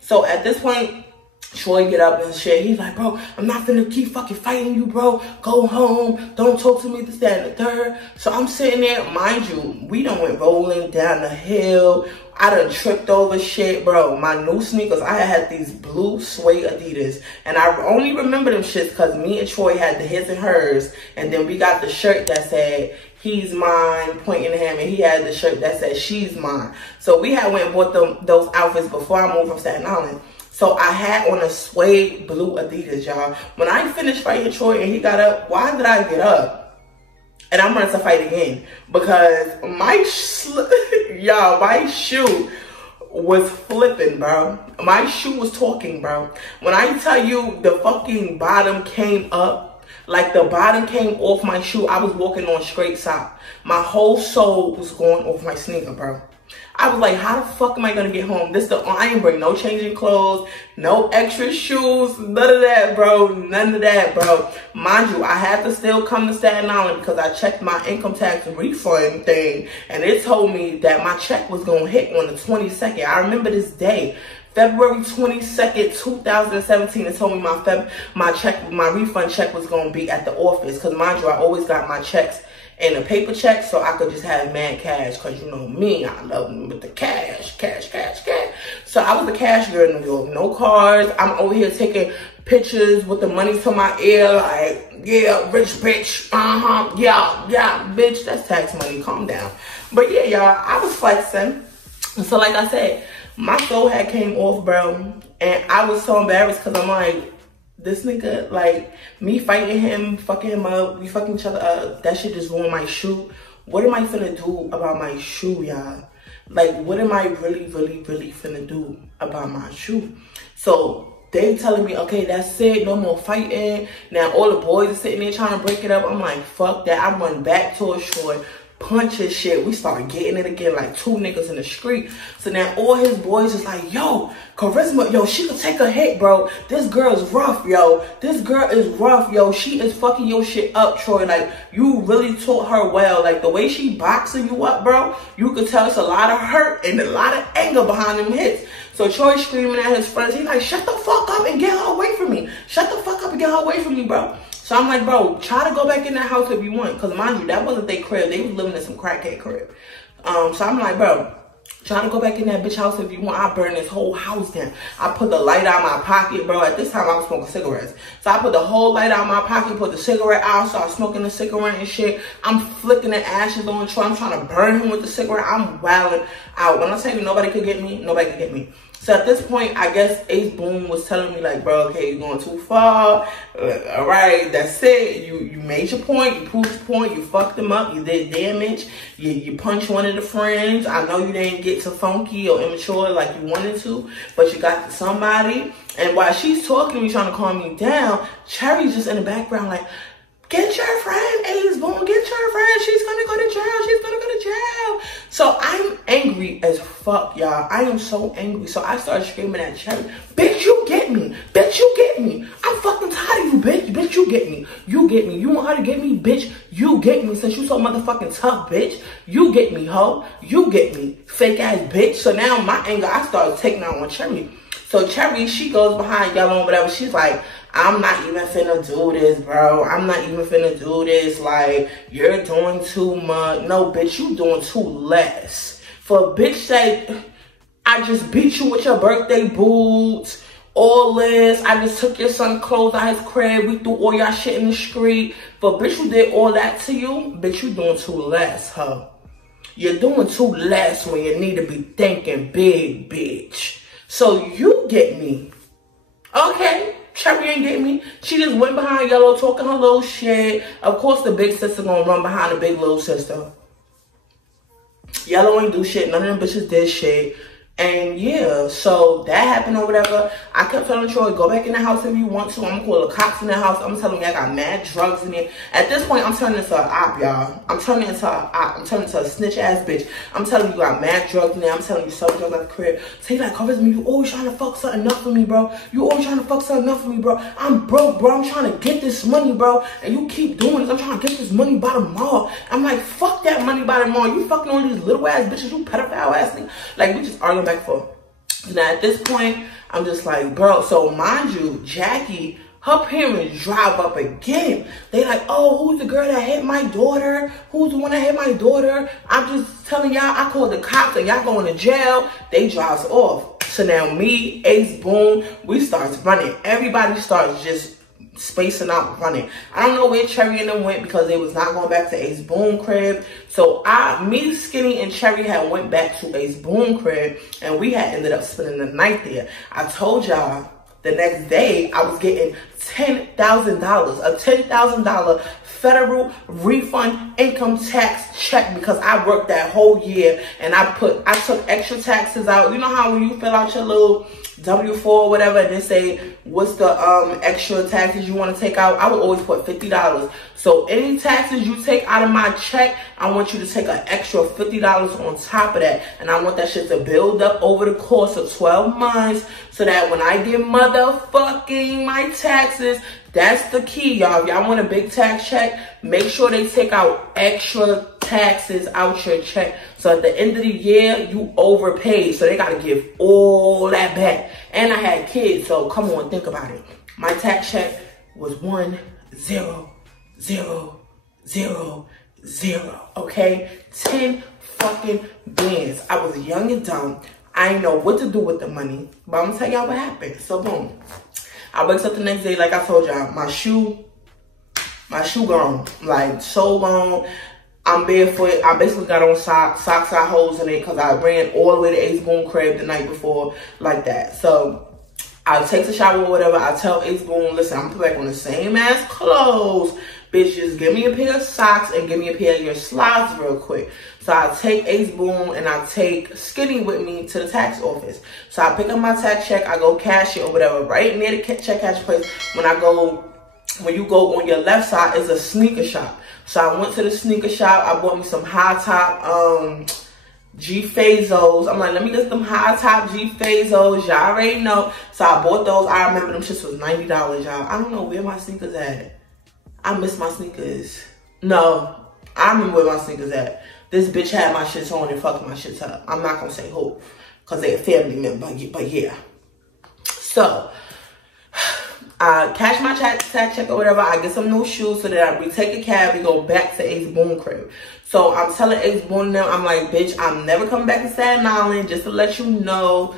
So at this point, Troy get up and shit. He's like, bro, I'm not finna keep fucking fighting you, bro. Go home. Don't talk to me, this, that, and the third. So I'm sitting there. Mind you, we done went rolling down the hill. I done tripped over shit, bro. My new sneakers, I had these blue suede Adidas. And I only remember them shits because me and Troy had the his and hers. And then we got the shirt that said, he's mine, pointing at him. And he had the shirt that said, she's mine. So we had went and bought those outfits before I moved from Staten Island. So I had on a suede blue Adidas, y'all. When I finished fighting Troy and he got up, why did I get up? And I'm ready to fight again because my shoe was flipping, bro. My shoe was talking, bro. When I tell you the fucking bottom came up, like the bottom came off my shoe, I was walking on straight sock. My whole sole was going off my sneaker, bro. I was like, how the fuck am I gonna get home? I ain't bring no changing clothes, no extra shoes, none of that, bro. None of that, bro. Mind you, I had to still come to Staten Island because I checked my income tax refund thing and it told me that my check was gonna hit on the 22nd. I remember this day. February 22nd, 2017, it told me my refund check was gonna be at the office. Cause mind you, I always got my checks and a paper check so I could just have mad cash, because you know me, I love them with the cash. So I was a cash girl in New York, no cars. I'm over here taking pictures with the money to my ear, like, yeah, rich bitch, yeah, bitch, that's tax money, calm down. But yeah, y'all, I was flexing. So like I said, my soul had came off, bro, and I was so embarrassed because I'm like, this nigga, like, me fighting him, fucking him up, we fucking each other up, that shit just ruined my shoe. What am I finna do about my shoe, y'all? Like, what am I really finna do about my shoe? So they telling me, okay, that's it, no more fighting. Now all the boys are sitting there trying to break it up. I'm like, fuck that. I run back to a shore, punch his shit. We start getting it again, like two niggas in the street. So now all his boys is like, yo, Charisma, yo, she could take a hit, bro. This girl is rough, yo. This girl is rough, yo. She is fucking your shit up, Troy. Like, you really taught her well. Like, the way she boxing you up, bro, you could tell it's a lot of hurt and a lot of anger behind them hits. So Troy's screaming at his friends. He's like, shut the fuck up and get her away from me. Shut the fuck up and get her away from me, bro. So I'm like, bro, try to go back in that house if you want. Because mind you, that wasn't their crib. They was living in some crackhead crib. So I'm like, bro, try to go back in that bitch house if you want. I burn this whole house down. I put the light out of my pocket, bro. At this time, I was smoking cigarettes. So I put the whole light out of my pocket, put the cigarette out, start smoking the cigarette and shit. I'm flicking the ashes on Troy. I'm trying to burn him with the cigarette. I'm wilding out. When I tell you nobody could get me, nobody could get me. So at this point, I guess Ace Boom was telling me, like, bro, okay, you're going too far. All right, that's it. You made your point. You proved your point. You fucked them up. You did damage. You punched one of the friends. I know you didn't get to funky or immature like you wanted to, but you got to somebody. And while she's talking to me, trying to calm me down, Cherry's just in the background like, get your friend, Ace Boom, get your friend. She's gonna go to jail. She's gonna go to jail. So I'm angry as fuck, y'all. I am so angry. So I started screaming at Cherry, bitch, you get me. Bitch, you get me. I'm fucking tired of you, bitch. Bitch, you get me. You get me. You want her to get me, bitch? You get me. Since you so motherfucking tough, bitch. You get me, ho. You get me. Fake ass bitch. So now my anger, I started taking out on Cherry. So Cherry, she goes behind Yellow and whatever. She's like, I'm not even finna do this, bro. I'm not even finna do this. Like, you're doing too much. No, bitch, you doing too less. For a bitch say, I just beat you with your birthday boots, all this. I just took your son clothes out his crib. We threw all y'all shit in the street. For a bitch who did all that to you, bitch, you doing too less, huh? You're doing too less when you need to be thinking big, bitch. So you get me. Okay. Cherry ain't get me. She just went behind Yellow talking her little shit. Of course the big sister gonna run behind the big little sister. Yellow ain't do shit. None of them bitches did shit. And yeah, so that happened or whatever. I kept telling Troy, go back in the house if you want to. I'm gonna call the cops in the house. I'm telling you I got mad drugs in there. At this point, I'm turning into an op, y'all. I'm turning into an op. I'm turning into a snitch ass bitch. I'm telling you got mad drugs in there. I'm telling you so drugs at the crib. Say like, Charisma, you always trying to fuck something up for me, bro. You always trying to fuck something up for me, bro. I'm broke, bro. I'm trying to get this money, bro. And you keep doing this. I'm trying to get this money by tomorrow. I'm like, fuck that money by tomorrow. You fucking on these little ass bitches. You pedophile ass nigga. Like, we just arguing back and forth. Now at this point, I'm just like, bro. So mind you, Jackie, her parents drive up again. They like, oh, who's the girl that hit my daughter? Who's the one that hit my daughter? I'm just telling y'all, I called the cops and y'all going to jail. They drives off. So now me, Ace Boom, we starts running. Everybody starts just spacing out running. I don't know where Cherry and them went because they was not going back to Ace Boom crib. So me, Skinny, and Cherry had went back to Ace Boom crib and we had ended up spending the night there. I told y'all the next day I was getting $10,000, a $10,000 federal refund income tax check because I worked that whole year and I took extra taxes out. You know how when you fill out your little W-4 or whatever and they say what's the extra taxes you want to take out, I would always put $50. So any taxes you take out of my check, I want you to take an extra $50 on top of that, and I want that shit to build up over the course of 12 months so that when I get motherfucking my taxes, that's the key, y'all. If y'all want a big tax check, make sure they take out extra taxes out your check. So at the end of the year, you overpaid. So they got to give all that back. And I had kids, so come on, think about it. My tax check was 1,0,0,0,0 0, okay? 10 fucking bands. I was young and dumb. I didn't know what to do with the money, but I'm gonna tell y'all what happened. So boom, I wake up the next day, like I told y'all, my shoe gone, like so long. I'm barefoot. I basically got on socks got holes in it because I ran all the way to Ace Boone crib the night before, like that. So I take the shower or whatever. I tell Ace Boone, listen, I'm gonna put back on the same ass clothes. Bitch, just give me a pair of socks and give me a pair of your slides real quick. So I take Ace Boone and I take Skinny with me to the tax office. So I pick up my tax check, I go cash it or whatever. Right near the check cash place, when you go on your left side is a sneaker shop. So I went to the sneaker shop, I bought me some high top G Fazos. I'm like, let me get some high top G Fazos. Y'all already know. So I bought those. I remember them shits was $90, y'all. I don't know where my sneakers at. I miss my sneakers. No, I remember where my sneakers at. This bitch had my shits on and fucked my shits up. I'm not gonna say who, cause they a family member, but yeah. So I cash my tax check or whatever. I get some new shoes so that we take a cab and go back to Ace Boone crib. So I'm telling Ace Boone now, I'm like, bitch, I'm never coming back to Staten Island. Just to let you know,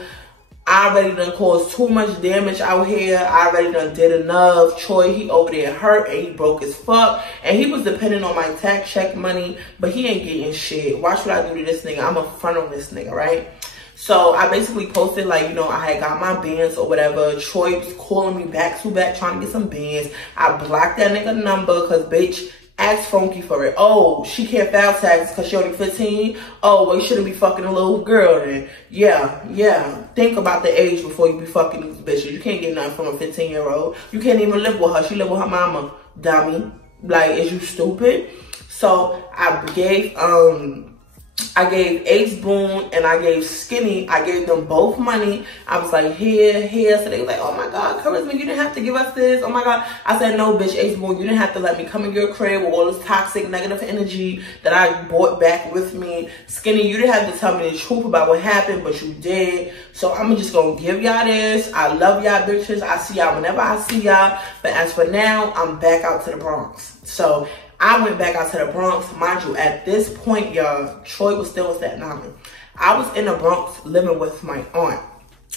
I already done caused too much damage out here. I already done did enough. Troy, he over there hurt and he broke as fuck. And he was depending on my tax check money, but he ain't getting shit. Watch what I do to this nigga. I'm a front on this nigga, right? So I basically posted, like, you know, I had got my bands or whatever. Troy was calling me back to back trying to get some bands. I blocked that nigga number because, bitch, ask Funky for it. Oh, she can't file taxes because she only 15. Oh, well, you shouldn't be fucking a little girl then. Yeah. Think about the age before you be fucking these bitches. You can't get nothing from a 15-year-old. You can't even live with her. She live with her mama, dummy. Like, is you stupid? So I gave Ace Boone and I gave Skinny, I gave them both money. I was like, here. So they were like, oh my God, Charisma, you didn't have to give us this. Oh my God. I said, no, bitch, Ace Boone, you didn't have to let me come in your crib with all this toxic, negative energy that I brought back with me. Skinny, you didn't have to tell me the truth about what happened, but you did. So I'm just gonna give y'all this. I love y'all bitches. I see y'all whenever I see y'all. But as for now, I'm back out to the Bronx. So I went back out to the Bronx. Mind you, at this point, y'all, Troy was still in Staten Island. I was in the Bronx living with my aunt.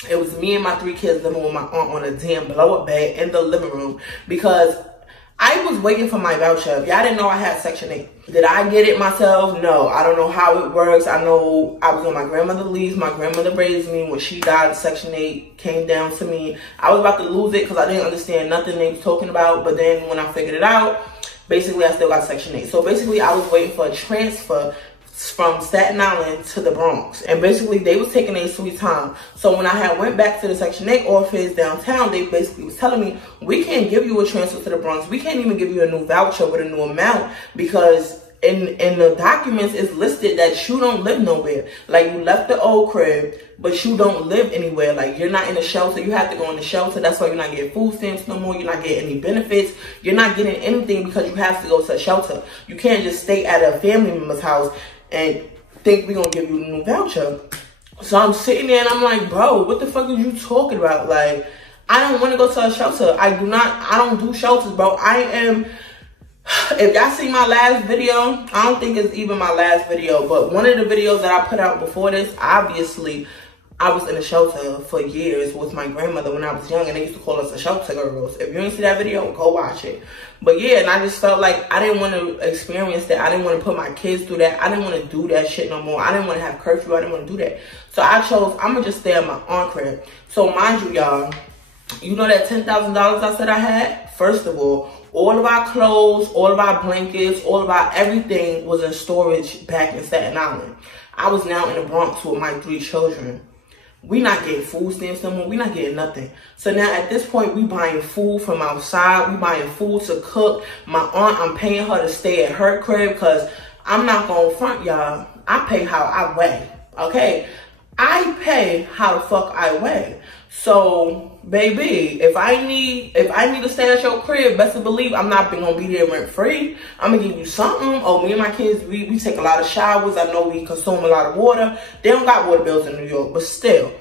It was me and my 3 kids living with my aunt on a damn blow-up bed in the living room because I was waiting for my voucher. Y'all didn't know I had Section 8. Did I get it myself? No. I don't know how it works. I know I was on my grandmother's leave. My grandmother raised me. When she died, Section 8 came down to me. I was about to lose it because I didn't understand nothing they was talking about. But then when I figured it out, basically, I still got Section 8. So basically, I was waiting for a transfer from Staten Island to the Bronx. And basically, they was taking their sweet time. So when I had went back to the Section 8 office downtown, they basically was telling me, we can't give you a transfer to the Bronx. We can't even give you a new voucher with a new amount because in the documents it's listed that you don't live nowhere. Like, you left the old crib, but you don't live anywhere. Like, you're not in a shelter. You have to go in the shelter. That's why you're not getting food stamps no more. You're not getting any benefits. You're not getting anything because you have to go to a shelter. You can't just stay at a family member's house and think we're going to give you a new voucher. So I'm sitting there and I'm like, bro, what the fuck are you talking about? Like, I don't want to go to a shelter. I don't do shelters, bro. If y'all see my last video, I don't think it's even my last video, but one of the videos that I put out before this, obviously, I was in a shelter for years with my grandmother when I was young, and they used to call us the shelter girls. If you didn't see that video, go watch it. But yeah, and I just felt like I didn't want to experience that. I didn't want to put my kids through that. I didn't want to do that shit no more. I didn't want to have curfew. I didn't want to do that. So I chose, I'm going to just stay at my aunt crib. So mind you, y'all, you know that $10,000 I said I had? First of all of our clothes, all of our blankets, all of our everything was in storage back in Staten Island. I was now in the Bronx with my 3 children. We not getting food stamps no more. We not getting nothing. So now at this point, we buying food from outside. We buying food to cook. My aunt, I'm paying her to stay at her crib because I'm not going to front y'all. I pay how I weigh, okay? I pay how the fuck I weigh. So, baby, if I need to stay at your crib, best to believe I'm not gonna be there rent free. I'm gonna give you something. Oh, me and my kids, we take a lot of showers. I know we consume a lot of water. They don't got water bills in New York, but still,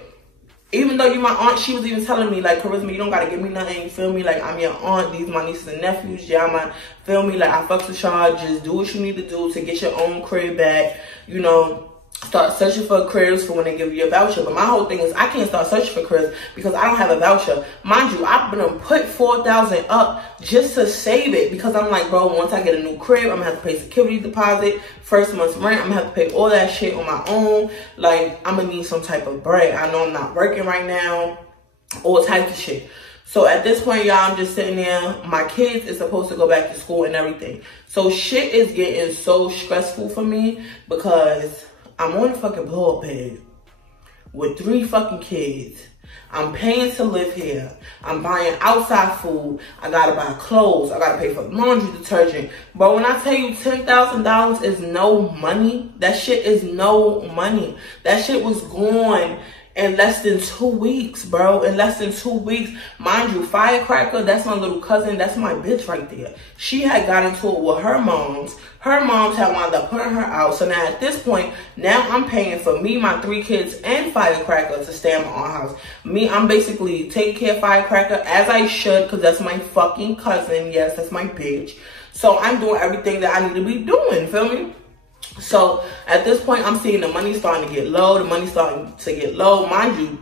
Even though you my aunt, she was even telling me, like, Charisma, you don't gotta give me nothing, you feel me? Like, I'm your aunt, these my nieces and nephews, y'all my, feel me? Like, I fucks with y'all, just do what you need to do to get your own crib back, you know. Start searching for cribs for when they give you a voucher. But my whole thing is I can't start searching for cribs because I don't have a voucher. Mind you, I've been put $4,000 up just to save it because I'm like, bro, once I get a new crib, I'm gonna have to pay security deposit, first month's rent, I'm gonna have to pay all that shit on my own. Like, I'm gonna need some type of bread. I know I'm not working right now, all types of shit. So at this point, y'all, I'm just sitting there. My kids is supposed to go back to school and everything. So shit is getting so stressful for me because I'm on a fucking blow up pad with 3 fucking kids. I'm paying to live here. I'm buying outside food. I gotta buy clothes. I gotta pay for laundry detergent. But when I tell you $10,000 is no money, that shit is no money. That shit was gone in less than 2 weeks, bro. In less than 2 weeks. Mind you, Firecracker, that's my little cousin. That's my bitch right there. She had got into it with her moms. Her moms had wound up putting her out. So now at this point, now I'm paying for me, my 3 kids, and Firecracker to stay in my own house. Me, I'm basically taking care of Firecracker as I should because that's my fucking cousin. Yes, that's my bitch. So I'm doing everything that I need to be doing, feel me? So at this point, I'm seeing the money starting to get low. The money starting to get low. Mind you,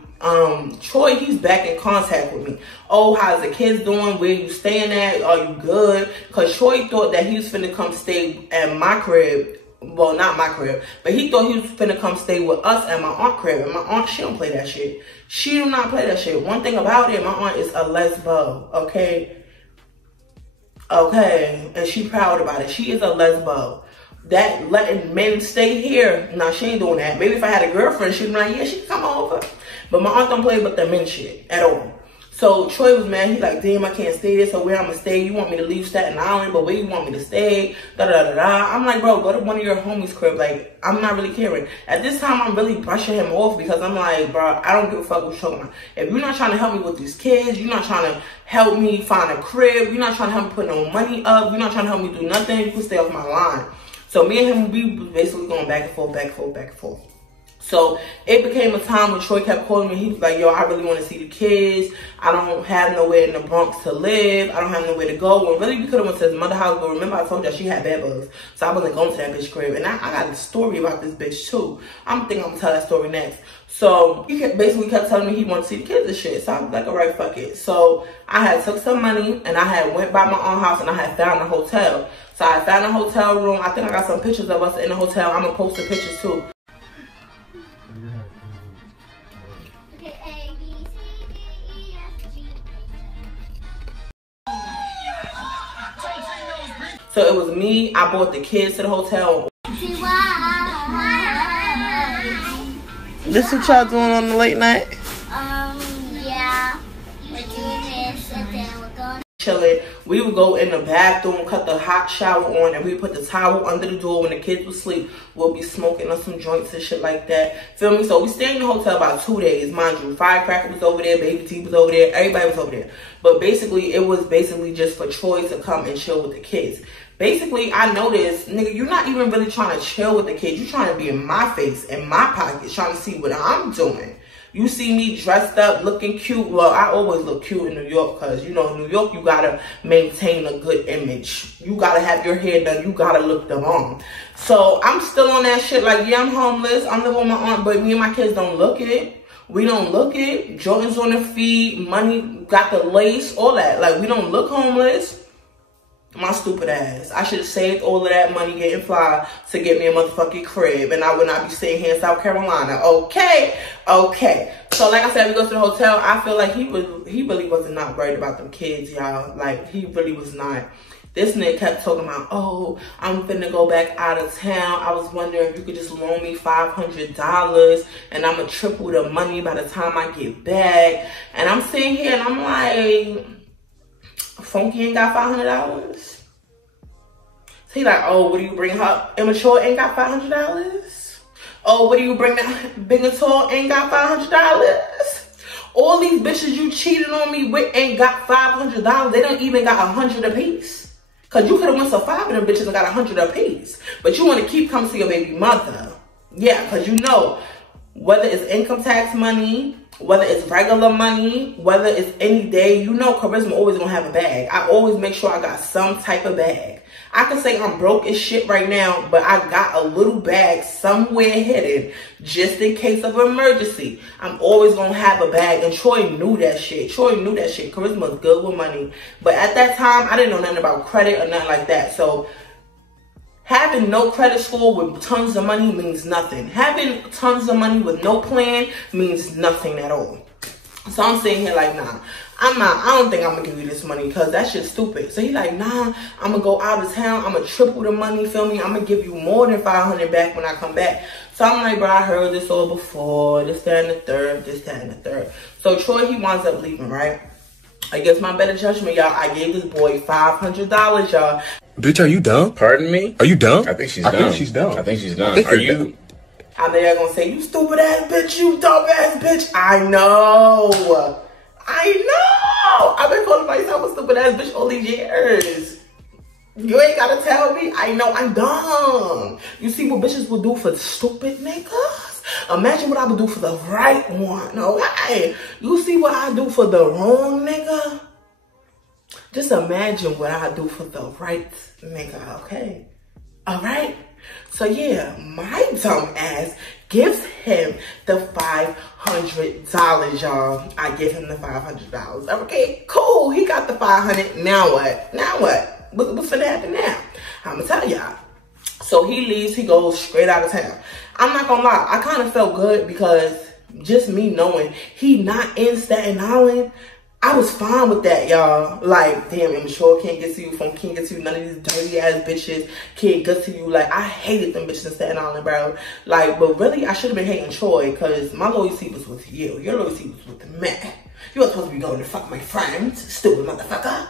Troy, he's back in contact with me. Oh, how's the kids doing? Where you staying at? Are you good? Because Troy thought that he was finna come stay at my crib. Well, not my crib, but he thought he was finna come stay with us at my aunt crib. And my aunt, she don't play that shit. She do not play that shit. One thing about it, my aunt is a lesbo, okay? Okay, and she proud about it. She is a lesbo. That letting men stay here, nah, she ain't doing that. Maybe if I had a girlfriend, she'd be like, yeah, she can come over. But my aunt don't play with the men shit at all. So Troy was mad. He like, damn, I can't stay there. So where I'm gonna stay? You want me to leave Staten Island, but where you want me to stay? Da da da da. I'm like, bro, go to one of your homies' crib. Like, I'm not really caring. At this time, I'm really brushing him off because I'm like, bro, I don't give a fuck what you're talking about. If you're not trying to help me with these kids, you're not trying to help me find a crib, you're not trying to help me put no money up, you're not trying to help me do nothing, you can stay off my line. So me and him, we was basically going back and forth, back and forth, back and forth. So it became a time when Troy kept calling me. He was like, yo, I really want to see the kids. I don't have nowhere in the Bronx to live. I don't have nowhere to go. Well, really, we could have went to his mother's house. But remember, I told you she had bed bugs. So I wasn't going to that bitch crib. And I got a story about this bitch, too. I'm thinking I'm going to tell that story next. So he basically kept telling me he wanted to see the kids and shit. So I was like, all right, fuck it. So I had took some money and I had went by my own house and I had found a hotel. So I found a hotel room. I think I got some pictures of us in the hotel. I'm going to post the pictures, too. So it was me. I brought the kids to the hotel. This what y'all doing on the late night? Yeah. We're doing this and then we're going chilling. We would go in the bathroom, cut the hot shower on, and we put the towel under the door when the kids would sleep. We'll be smoking on some joints and shit like that. Feel me? So we stayed in the hotel about 2 days. Mind you, Firecracker was over there, Baby T was over there, everybody was over there. But basically, it was basically just for Troy to come and chill with the kids. Basically, I noticed, nigga, you're not even really trying to chill with the kids. You're trying to be in my face, in my pockets, trying to see what I'm doing. You see me dressed up, looking cute. Well, I always look cute in New York because, you know, in New York, you got to maintain a good image. You got to have your hair done. You got to look the bomb. So I'm still on that shit like, yeah, I'm homeless. I'm living with my aunt, but me and my kids don't look it. We don't look it. Jordan's on their feet. Money, got the lace, all that. Like, we don't look homeless. My stupid ass. I should have saved all of that money getting fly to get me a motherfucking crib. And I would not be staying here in South Carolina. Okay. Okay. So like I said, we go to the hotel. I feel like he really wasn't not worried about them kids, y'all. Like, he really was not. This nigga kept talking about, oh, I'm finna go back out of town. I was wondering if you could just loan me $500 and I'm gonna triple the money by the time I get back. And I'm sitting here and I'm like, Funky ain't got $500. So he like, oh, what do you bring her? Immature ain't got $500. Oh, what do you bring that big and tall ain't got $500. All these bitches you cheated on me with ain't got $500. They don't even got 100 apiece. Cause you could have went so 5 of them bitches and got 100 apiece. But you want to keep coming to your baby mother. Yeah, cause you know, whether it's income tax money, Whether it's regular money, whether it's any day, you know Charisma always gonna have a bag. I always make sure I got some type of bag. I can say I'm broke as shit right now, but I got a little bag somewhere hidden just in case of an emergency. I'm always gonna have a bag, and Troy knew that shit. Troy knew that shit. Charisma's good with money. But at that time, I didn't know nothing about credit or nothing like that. So having no credit score with tons of money means nothing. Having tons of money with no plan means nothing at all. So I'm sitting here like, nah, I don't think I'm gonna give you this money because that shit's stupid. So he like, nah, I'm gonna go out of town. I'm gonna triple the money, feel me? I'm gonna give you more than 500 back when I come back. So I'm like, bro, I heard this all before. This, that, and the third. This, that, and the third. So Troy, he winds up leaving, right? Against my better judgment, y'all, I gave this boy $500, y'all. Bitch, are you dumb? Pardon me? Are you dumb? I think she's dumb. I think she's dumb. Are you? I know y'all gonna say, you stupid ass bitch, you dumb ass bitch. I know. I've been calling myself a stupid ass bitch all these years. You ain't gotta tell me. I know I'm dumb. You see what bitches will do for stupid niggas? Imagine what I would do for the right one. Okay? You see what I do for the wrong nigga? Just imagine what I do for the right nigga, okay? Alright? So yeah, my dumb ass gives him the $500, y'all. I give him the $500. Okay, cool. He got the $500. Now what? Now what? What's gonna happen now? I'm gonna tell y'all. So he leaves. He goes straight out of town. I'm not gonna lie. I kind of felt good because just me knowing he not in Staten Island, I was fine with that, y'all. Like, damn, immature can't get to you, from can't get to you, none of these dirty ass bitches can't get to you. Like, I hated them bitches in Staten Island, bro. Like, but really, I should have been hating Troy, because my loyalty was with you. Your loyalty was with the man. You were supposed to be going to fuck my friends, stupid motherfucker.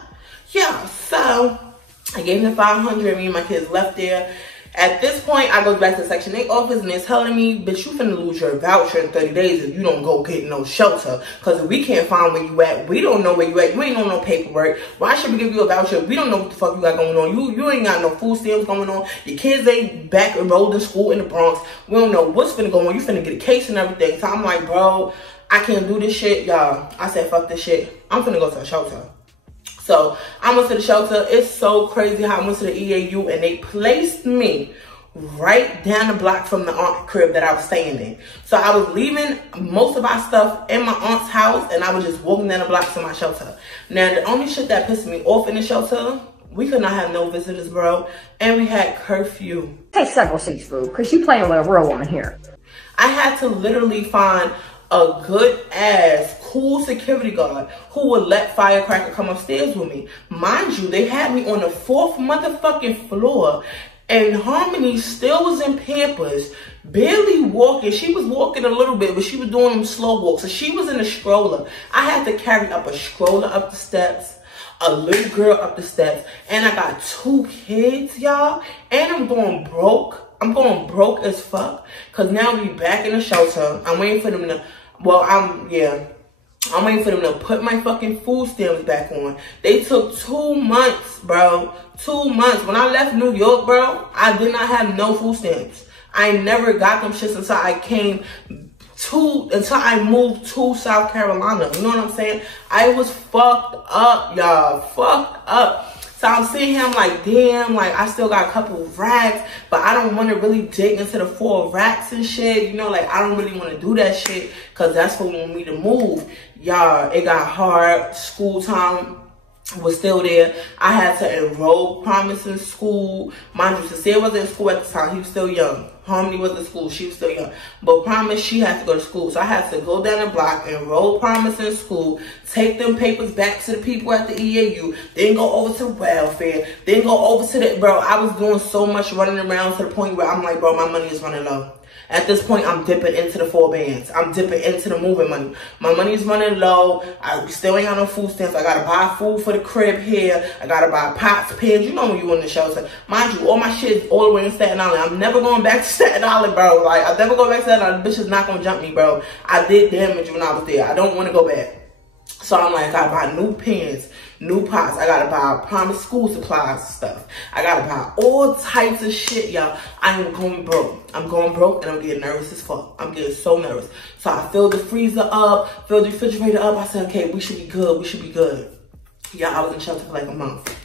Yeah, so I gave him 500, me and my kids left there. At this point, I go back to the Section 8 office and they're telling me, bitch, you finna lose your voucher in 30 days if you don't go get no shelter. Because if we can't find where you at, we don't know where you at, you ain't on no paperwork. Why should we give you a voucher if we don't know what the fuck you got going on? You ain't got no food stamps going on. Your kids ain't back enrolled in school in the Bronx. We don't know what's finna go on. You finna get a case and everything. So I'm like, bro, I can't do this shit, y'all. I said, fuck this shit. I'm finna go to a shelter. So I went to the shelter. It's so crazy how I went to the EAU and they placed me right down the block from the aunt crib that I was staying in. So I was leaving most of our stuff in my aunt's house and I was just walking down the block to my shelter. Now the only shit that pissed me off in the shelter, we could not have no visitors, bro, and we had curfew. Take several seats, boo, because you playing with a real one here. I had to literally find a good ass cool security guard who would let Firecracker come upstairs with me. Mind you, they had me on the 4th motherfucking floor and Harmony still was in Pampers, barely walking. She was walking a little bit, but she was doing them slow walks. So she was in a stroller. I had to carry up a stroller up the steps, a little girl up the steps, and I got 2 kids, y'all, and I'm going broke. I'm going broke as fuck, because now we back in the shelter. I'm waiting for them to, I'm waiting for them to put my fucking food stamps back on. They took 2 months, bro. 2 months. When I left New York, bro, I did not have no food stamps. I never got them shits until I moved to South Carolina. You know what I'm saying? I was fucked up, y'all. Fucked up. So I'm sitting here, I'm like, damn, like, I still got a couple of racks, but I don't want to really dig into the 4 racks and shit. You know, like, I don't really want to do that shit, because that's for me to move. Y'all, it got hard. School time was still there. I had to enroll Promise in school. Mind you, Cecilia wasn't in school at the time. He was still young. Harmony was in school. She was still young. But Promise, she had to go to school. So I had to go down the block, enroll Promise in school, take them papers back to the people at the EAU, then go over to welfare, then go over to the, bro, I was doing so much running around to the point where I'm like, bro, my money is running low. At this point, I'm dipping into the 4 bands. I'm dipping into the moving money. My money's running low. I still ain't got no food stamps. I gotta buy food for the crib here. I gotta buy pots, pans. You know when you in the shelter. Mind you, all my shit is all the way in Staten Island. I'm never going back to Staten Island, bro. Like, I'm never going back to Staten Island. The bitch is not gonna jump me, bro. I did damage when I was there. I don't want to go back. So I'm like, I gotta buy new pants, new pots. I gotta buy promised school supplies stuff. I gotta buy all types of shit, y'all. I am going broke. I'm going broke and I'm getting nervous as fuck. I'm getting so nervous. So I filled the freezer up, filled the refrigerator up. I said, okay, we should be good. We should be good. Y'all, I was in shelter for like a month.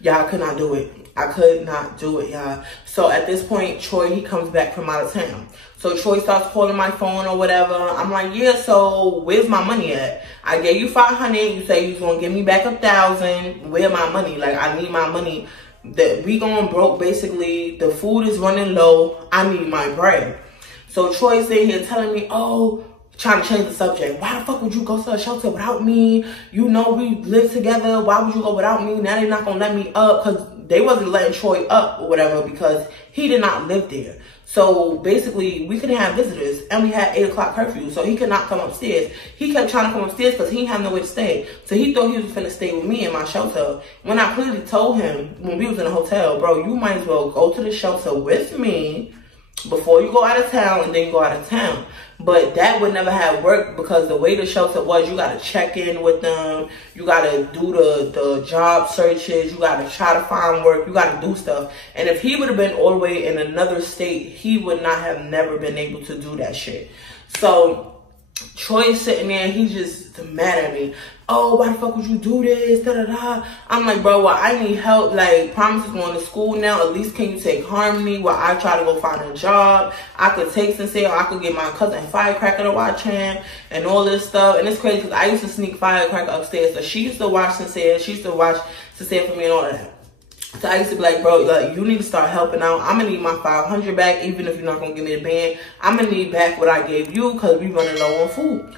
Y'all, I could not do it. I could not do it, y'all. So at this point, Troy, he comes back from out of town. So Troy starts calling my phone or whatever. I'm like, yeah, so where's my money at? I gave you $500. You say you was gonna give me back $1,000. Where my money? Like, I need my money. That we going broke, basically. The food is running low. I need my bread. So Troy's sitting here telling me, oh, trying to change the subject. Why the fuck would you go to a shelter without me? You know we live together. Why would you go without me? Now they're not gonna let me up, because they wasn't letting Troy up or whatever because he did not live there. So basically, we couldn't have visitors, and we had 8 o'clock curfew, so he could not come upstairs. He kept trying to come upstairs because he didn't have nowhere to stay. So he thought he was finna stay with me in my shelter. When I clearly told him, when we was in the hotel, bro, you might as well go to the shelter with me before you go out of town, and then you go out of town. But that would never have worked, because the way the shelter was, you got to check in with them. You got to do the job searches. You got to try to find work. You got to do stuff. And if he would have been all the way in another state, he would not have never been able to do that shit. So Troy's sitting there, he's just mad at me. Oh, why the fuck would you do this? Da, da, da. I'm like, bro, well, I need help. Like, Promise is going to school now. At least can you take Harmony while I try to go find a job? I could take Sincere, or I could get my cousin Firecracker to watch him and all this stuff. And it's crazy because I used to sneak Firecracker upstairs. So she used to watch Sincere. She used to watch Sincere for me and all of that. So I used to be like, bro, like, you need to start helping out. I'm going to need my $500 back, even if you're not going to give me the band. I'm going to need back what I gave you because we running low on food.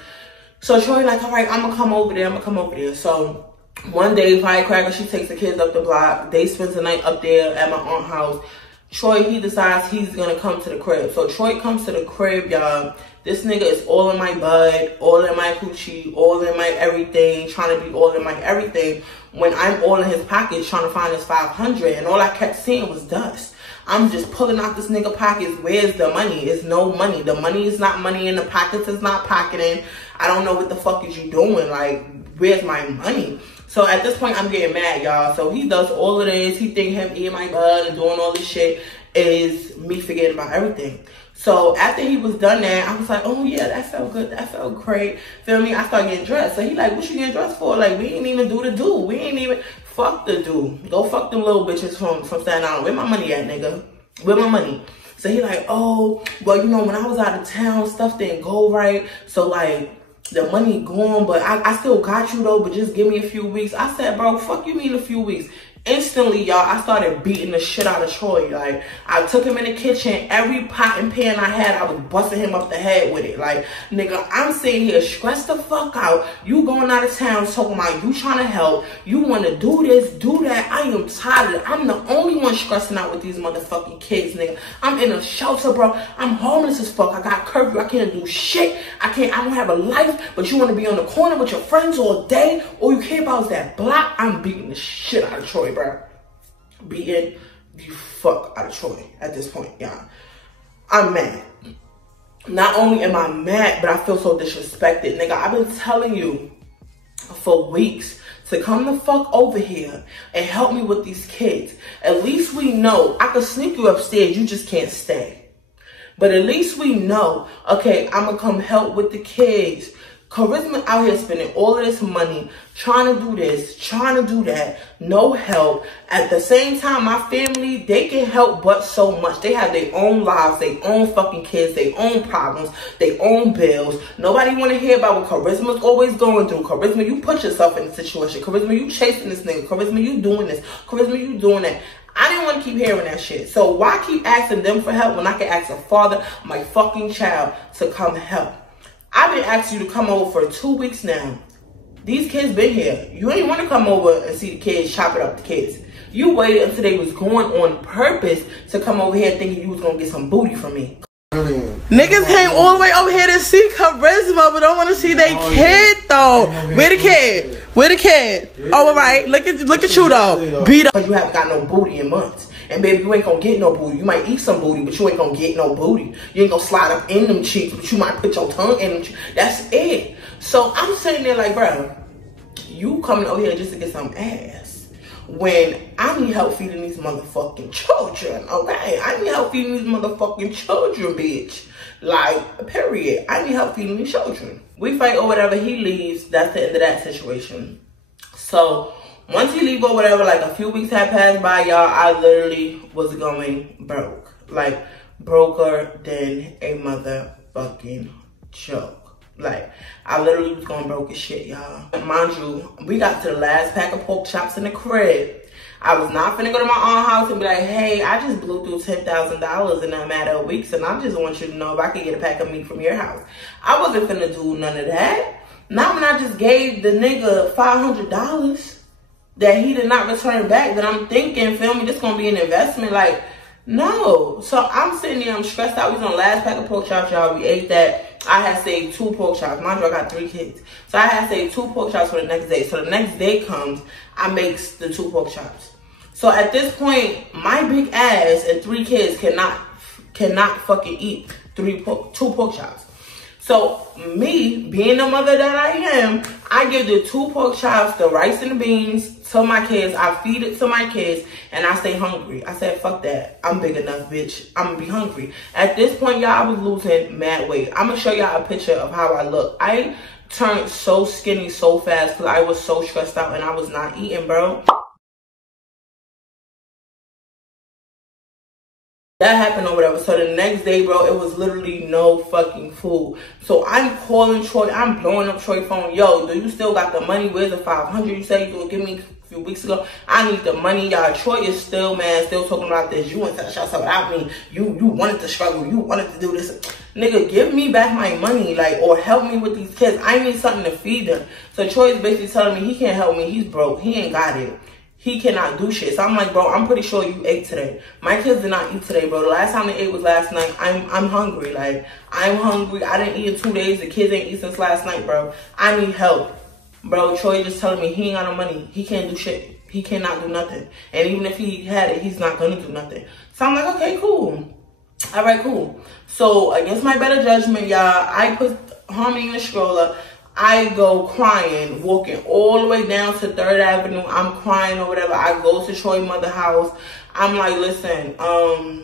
So Troy like, all right, I'm going to come over there. I'm going to come over there. So one day, Firecracker, she takes the kids up the block. They spend the night up there at my aunt's house. Troy, he decides he's going to come to the crib. So Troy comes to the crib, y'all. This nigga is all in my butt, all in my coochie, all in my everything, trying to be all in my everything, when I'm all in his pockets trying to find his $500, and all I kept seeing was dust. I'm just pulling out this nigga pockets. Where's the money? It's no money. The money is not money, and the pockets is not pocketing. I don't know what the fuck is you doing. Like, where's my money? So at this point, I'm getting mad, y'all. So he does all of this. He think him eating my butt and doing all this shit is me forgetting about everything. So after he was done that, I was like, oh yeah, that felt good. That felt great. Feel me? I started getting dressed. So he like, what you getting dressed for? Like, we ain't even do the do. We ain't even fuck the do. Go fuck them little bitches from Staten Island. Where my money at, nigga? Where my money? So he like, oh, well, you know, when I was out of town, stuff didn't go right. So like, the money gone, but I still got you though, but just give me a few weeks. I said, bro, fuck you mean a few weeks? Instantly, y'all, I started beating the shit out of Troy. Like, I took him in the kitchen. Every pot and pan I had, I was busting him up the head with it. Like, nigga, I'm sitting here stressed the fuck out. You going out of town talking about you trying to help. You want to do this, do that. I am tired of it. I'm the only one stressing out with these motherfucking kids, nigga. I'm in a shelter, bro. I'm homeless as fuck. I got curfew. I can't do shit. I don't have a life, but you want to be on the corner with your friends all day. All you care about is that block. I'm beating the shit out of Troy, bro. Beating the fuck out of Troy at this point, y'all. I'm mad. Not only am I mad, but I feel so disrespected. Nigga, I've been telling you for weeks to come the fuck over here and help me with these kids. At least we know I could sneak you upstairs, you just can't stay. But at least we know, okay, I'm gonna come help with the kids. Charisma out here spending all of this money, trying to do this, trying to do that, no help. At the same time, my family, they can help but so much. They have their own lives, their own fucking kids, their own problems, their own bills. Nobody want to hear about what Charisma's always going through. Charisma, you put yourself in the situation. Charisma, you chasing this nigga. Charisma, you doing this. Charisma, you doing that. I didn't want to keep hearing that shit. So why keep asking them for help when I can ask a father, my fucking child, to come help? I've been asking you to come over for 2 weeks now. These kids been here. You ain't want to come over and see the kids, chop it up the kids. You waited until they was going on purpose to come over here thinking you was going to get some booty from me. Niggas came all the way over here to see Charisma, but don't want to see their kid though. Where the kid? Where the kid? Oh, all right. Look at you though. Beat up. You haven't got no booty in months. And baby, you ain't gonna get no booty. You might eat some booty, but you ain't gonna get no booty. You ain't gonna slide up in them cheeks, but you might put your tongue in them cheeks. That's it. So I'm sitting there like, bro, you coming over here just to get some ass. When I need help feeding these motherfucking children, okay? I need help feeding these motherfucking children, bitch. Like, period. I need help feeding these children. We fight or whatever, he leaves. That's the end of that situation. So, once he leave or whatever, like a few weeks had passed by, y'all, I literally was going broke. Like, broker than a motherfucking joke. Like, I literally was going broke as shit, y'all. Mind you, we got to the last pack of pork chops in the crib. I was not finna go to my aunt's house and be like, hey, I just blew through $10,000 in a matter of weeks, and I just want you to know if I could get a pack of meat from your house. I wasn't finna do none of that. Not when I just gave the nigga $500 that he did not return back, that I'm thinking, feel me, this gonna be an investment. Like, no. So I'm sitting there, I'm stressed out. We was on the last pack of pork chops, y'all. We ate that. I had saved 2 pork chops. Mind you, I got 3 kids. So I had saved 2 pork chops for the next day. So the next day comes, I makes the 2 pork chops. So at this point, my big ass and 3 kids cannot fucking eat 2 pork chops. So me, being the mother that I am, I give the 2 pork chops, the rice and the beans to my kids. I feed it to my kids and I stay hungry. I said, fuck that. I'm big enough, bitch. I'm gonna be hungry. At this point, y'all, I was losing mad weight. I'm gonna show y'all a picture of how I look. I turned so skinny so fast because I was so stressed out and I was not eating, bro. That happened or whatever. So the next day, bro, it was literally no fucking food. So I'm calling Troy. I'm blowing up Troy's phone. Yo, do you still got the money? Where's the 500 you said you were giving me a few weeks ago? I need the money, y'all. Troy is still mad, still talking about this. You went to the shots without me. You wanted to struggle. You wanted to do this. Nigga, give me back my money, like, or help me with these kids. I need something to feed them. So Troy's basically telling me he can't help me. He's broke. He ain't got it. He cannot do shit. So I'm like, bro, I'm pretty sure you ate today. My kids did not eat today, bro. The last time they ate was last night. I'm hungry. Like, I'm hungry. I didn't eat in 2 days. The kids ain't eat since last night, bro. I need help. Bro, Troy just telling me he ain't got no money. He can't do shit. He cannot do nothing. And even if he had it, he's not gonna do nothing. So I'm like, okay, cool. All right, cool. So against my better judgment, y'all, I put Harmony in the stroller. I go crying, walking all the way down to 3rd Avenue. I'm crying or whatever. I go to Troy's mother's house. I'm like, listen, I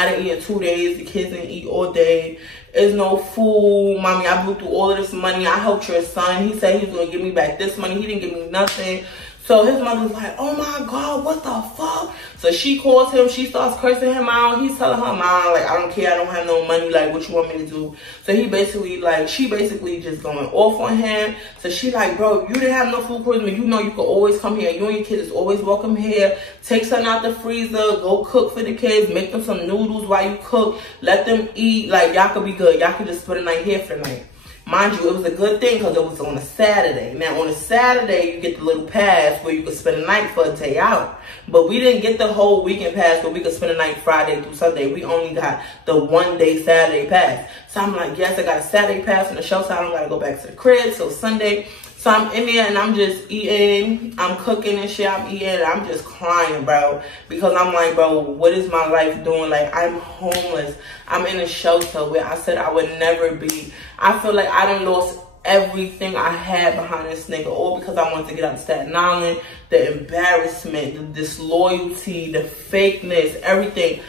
didn't eat in 2 days. The kids didn't eat all day. There's no food. Mommy, I blew through all of this money. I helped your son. He said he was going to give me back this money. He didn't give me nothing. So his mother's like, oh my God, what the fuck? So she calls him, she starts cursing him out. He's telling her mom, like, I don't care, I don't have no money, like, what you want me to do? So he basically, like, she basically just going off on him. So she like, bro, you didn't have no food for me. You know you could always come here. You and your kids is always welcome here. Take something out the freezer, go cook for the kids, make them some noodles while you cook. Let them eat, like, y'all could be good. Y'all could just spend the night here for the night. Mind you, it was a good thing because it was on a Saturday. Now, on a Saturday, you get the little pass where you could spend the night for a day out. But we didn't get the whole weekend pass where we could spend the night Friday through Sunday. We only got the 1-day Saturday pass. So I'm like, yes, I got a Saturday pass in the show, so I don't got to go back to the crib. So Sunday, so I'm in there and I'm just eating. I'm cooking and shit. I'm eating and I'm just crying, bro. Because I'm like, bro, what is my life doing? Like, I'm homeless. I'm in a shelter where I said I would never be. I feel like I done lost everything I had behind this nigga, all because I wanted to get out of Staten Island. The embarrassment, the disloyalty, the fakeness, everything.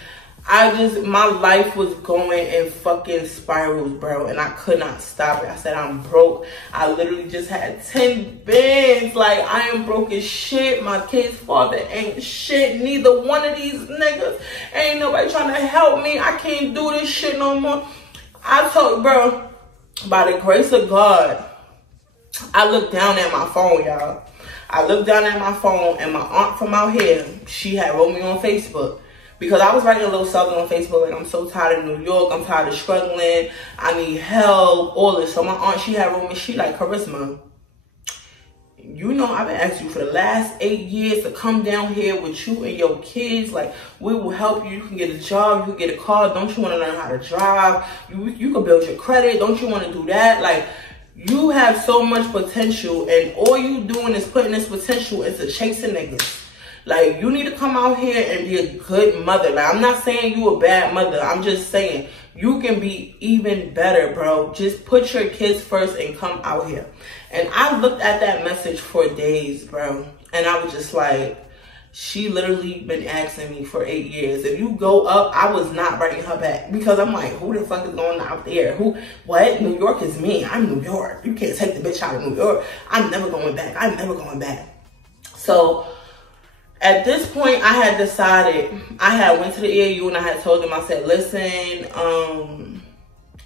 My life was going in fucking spirals, bro, and I could not stop it. I said, I'm broke. I literally just had 10 bands. Like, I am broke as shit. My kid's father ain't shit. Neither one of these niggas. Ain't nobody trying to help me. I can't do this shit no more. I told, bro, by the grace of God, I looked down at my phone, y'all. I looked down at my phone, and my aunt from out here, she had wrote me on Facebook. Because I was writing a little something on Facebook, like, I'm so tired of New York, I'm tired of struggling, I need help, all this. So my aunt, she had wrote me, she like, Charisma, you know I've been asking you for the last 8 years to come down here with you and your kids. Like, we will help you. You can get a job, you can get a car. Don't you want to learn how to drive? You can build your credit. Don't you want to do that? Like, you have so much potential, and all you doing is putting this potential into chasing niggas. Like, you need to come out here and be a good mother. Like, I'm not saying you a bad mother. I'm just saying you can be even better, bro. Just put your kids first and come out here. And I looked at that message for days, bro. And I was just like, she literally been asking me for 8 years. If you go up, I was not writing her back. Because I'm like, who the fuck is going out there? Who? What? New York is me. I'm New York. You can't take the bitch out of New York. I'm never going back. I'm never going back. So at this point, I had decided, I had went to the AAU and I had told them, I said, listen,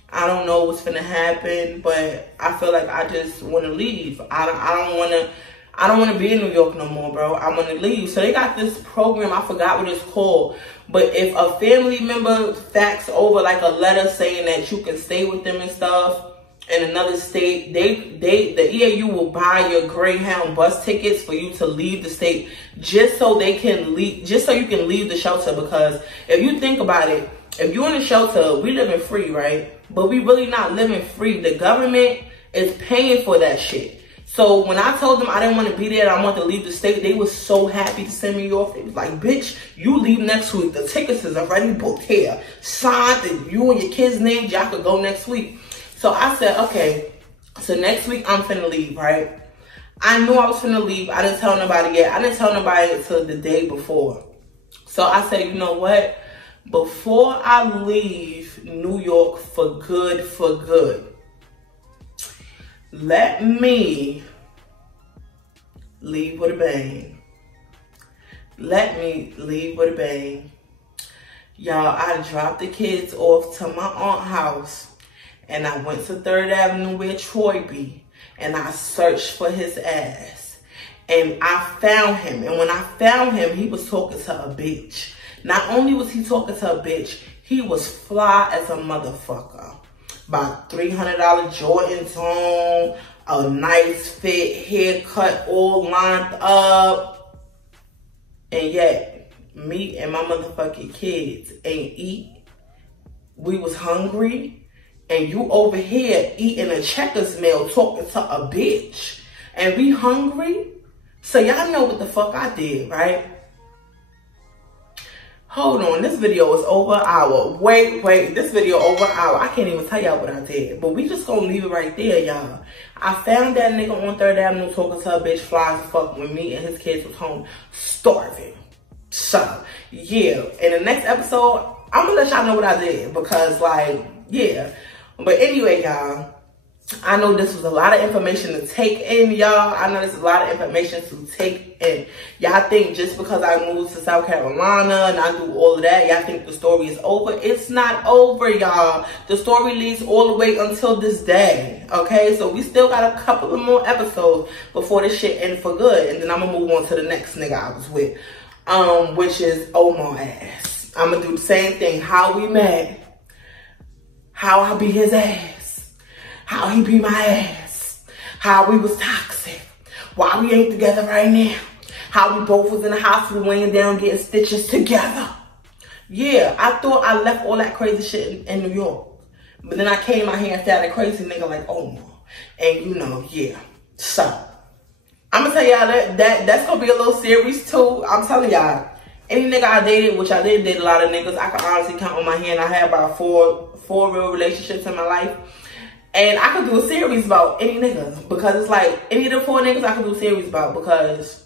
I don't know what's finna happen, but I feel like I just want to leave. I don't want to be in New York no more, bro. I want to leave. So they got this program, I forgot what it's called. But if a family member fax over like a letter saying that you can stay with them and stuff in another state, the EAU will buy your Greyhound bus tickets for you to leave the state just so they can leave, just so you can leave the shelter. Because if you think about it, if you're in a shelter, we living free, right? But we really not living free. The government is paying for that shit. So when I told them I didn't want to be there and I wanted to leave the state, they was so happy to send me off. They was like, bitch, you leave next week. The tickets is already booked here. Signed, and you and your kids' names, y'all could go next week. So I said, okay, so next week I'm finna leave, right? I knew I was finna leave. I didn't tell nobody yet. I didn't tell nobody until the day before. So I said, you know what? Before I leave New York for good, let me leave with a bang. Let me leave with a bang. Y'all, I dropped the kids off to my aunt's house and I went to 3rd Avenue where Troy be and I searched for his ass. And I found him. And when I found him, he was talking to a bitch. Not only was he talking to a bitch, he was fly as a motherfucker. About $300 Jordans on, a nice fit, haircut, all lined up. And yet, me and my motherfucking kids ain't eat. We was hungry. And you over here eating a Checkers meal talking to a bitch. And we hungry? So y'all know what the fuck I did, right? Hold on, this video is over an hour. Wait, this video over an hour. I can't even tell y'all what I did. But we just gonna leave it right there, y'all. I found that nigga on 3rd Avenue talking to a bitch fly as fuck when me and his kids was home starving. So, yeah. In the next episode, I'm gonna let y'all know what I did. Because, like, yeah. But anyway, y'all. I know this was a lot of information to take in, y'all. I know this is a lot of information to take in. Y'all think just because I moved to South Carolina and I do all of that, y'all think the story is over? It's not over, y'all. The story leads all the way until this day, okay? So we still got a couple of more episodes before this shit ends for good. And then I'm going to move on to the next nigga I was with, which is Omar ass. I'm going to do the same thing. How we met, how I beat his ass. How he beat my ass. How we was toxic. Why we ain't together right now. How we both was in the hospital laying down getting stitches together. Yeah, I thought I left all that crazy shit in New York. But then I came out here and found a crazy nigga like Omar. And you know, yeah. So, I'm going to tell y'all that's going to be a little series too. I'm telling y'all. Any nigga I dated, which I did date a lot of niggas. I can honestly count on my hand. I had about four real relationships in my life. And I could do a series about any nigga. Because it's like, any of the 4 niggas I could do a series about. Because,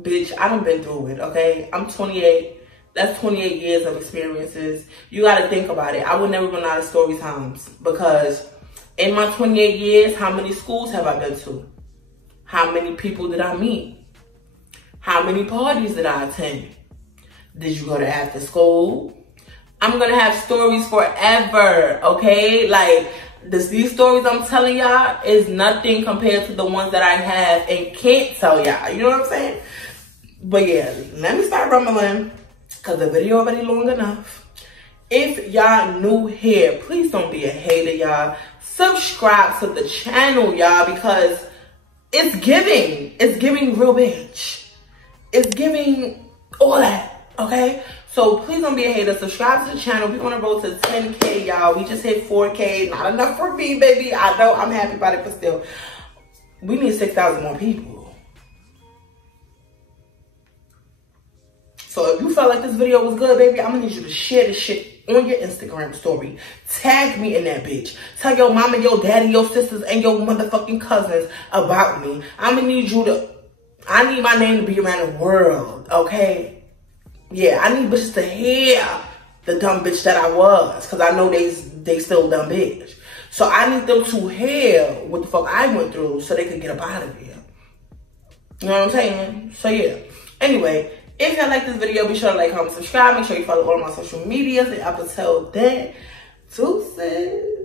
bitch, I done been through it, okay? I'm 28. That's 28 years of experiences. You gotta think about it. I would never run out of story times. Because in my 28 years, how many schools have I been to? How many people did I meet? How many parties did I attend? Did you go to after school? I'm gonna have stories forever, okay? Like, these stories I'm telling y'all is nothing compared to the ones that I have and can't tell y'all. You know what I'm saying? But yeah, let me start rumbling because the video already long enough. If y'all new here, please don't be a hater, y'all. Subscribe to the channel, y'all, because it's giving. It's giving real bitch. It's giving all that, okay? So please don't be a hater. Subscribe to the channel. We're on the road to 10K, y'all. We just hit 4K. Not enough for me, baby. I know I'm happy about it, but still. We need 6,000 more people. So if you felt like this video was good, baby, I'm gonna need you to share this shit on your Instagram story. Tag me in that bitch. Tell your mama, your daddy, your sisters, and your motherfucking cousins about me. I'm gonna need you to, I need my name to be around the world, okay? Yeah, I need bitches to hear the dumb bitch that I was, because I know they still dumb bitch. So I need them to hear what the fuck I went through so they could get up out of here. You know what I'm saying? So yeah. Anyway, if y'all like this video, be sure to like, comment, subscribe. Make sure you follow all of my social medias. And up until then, deuces.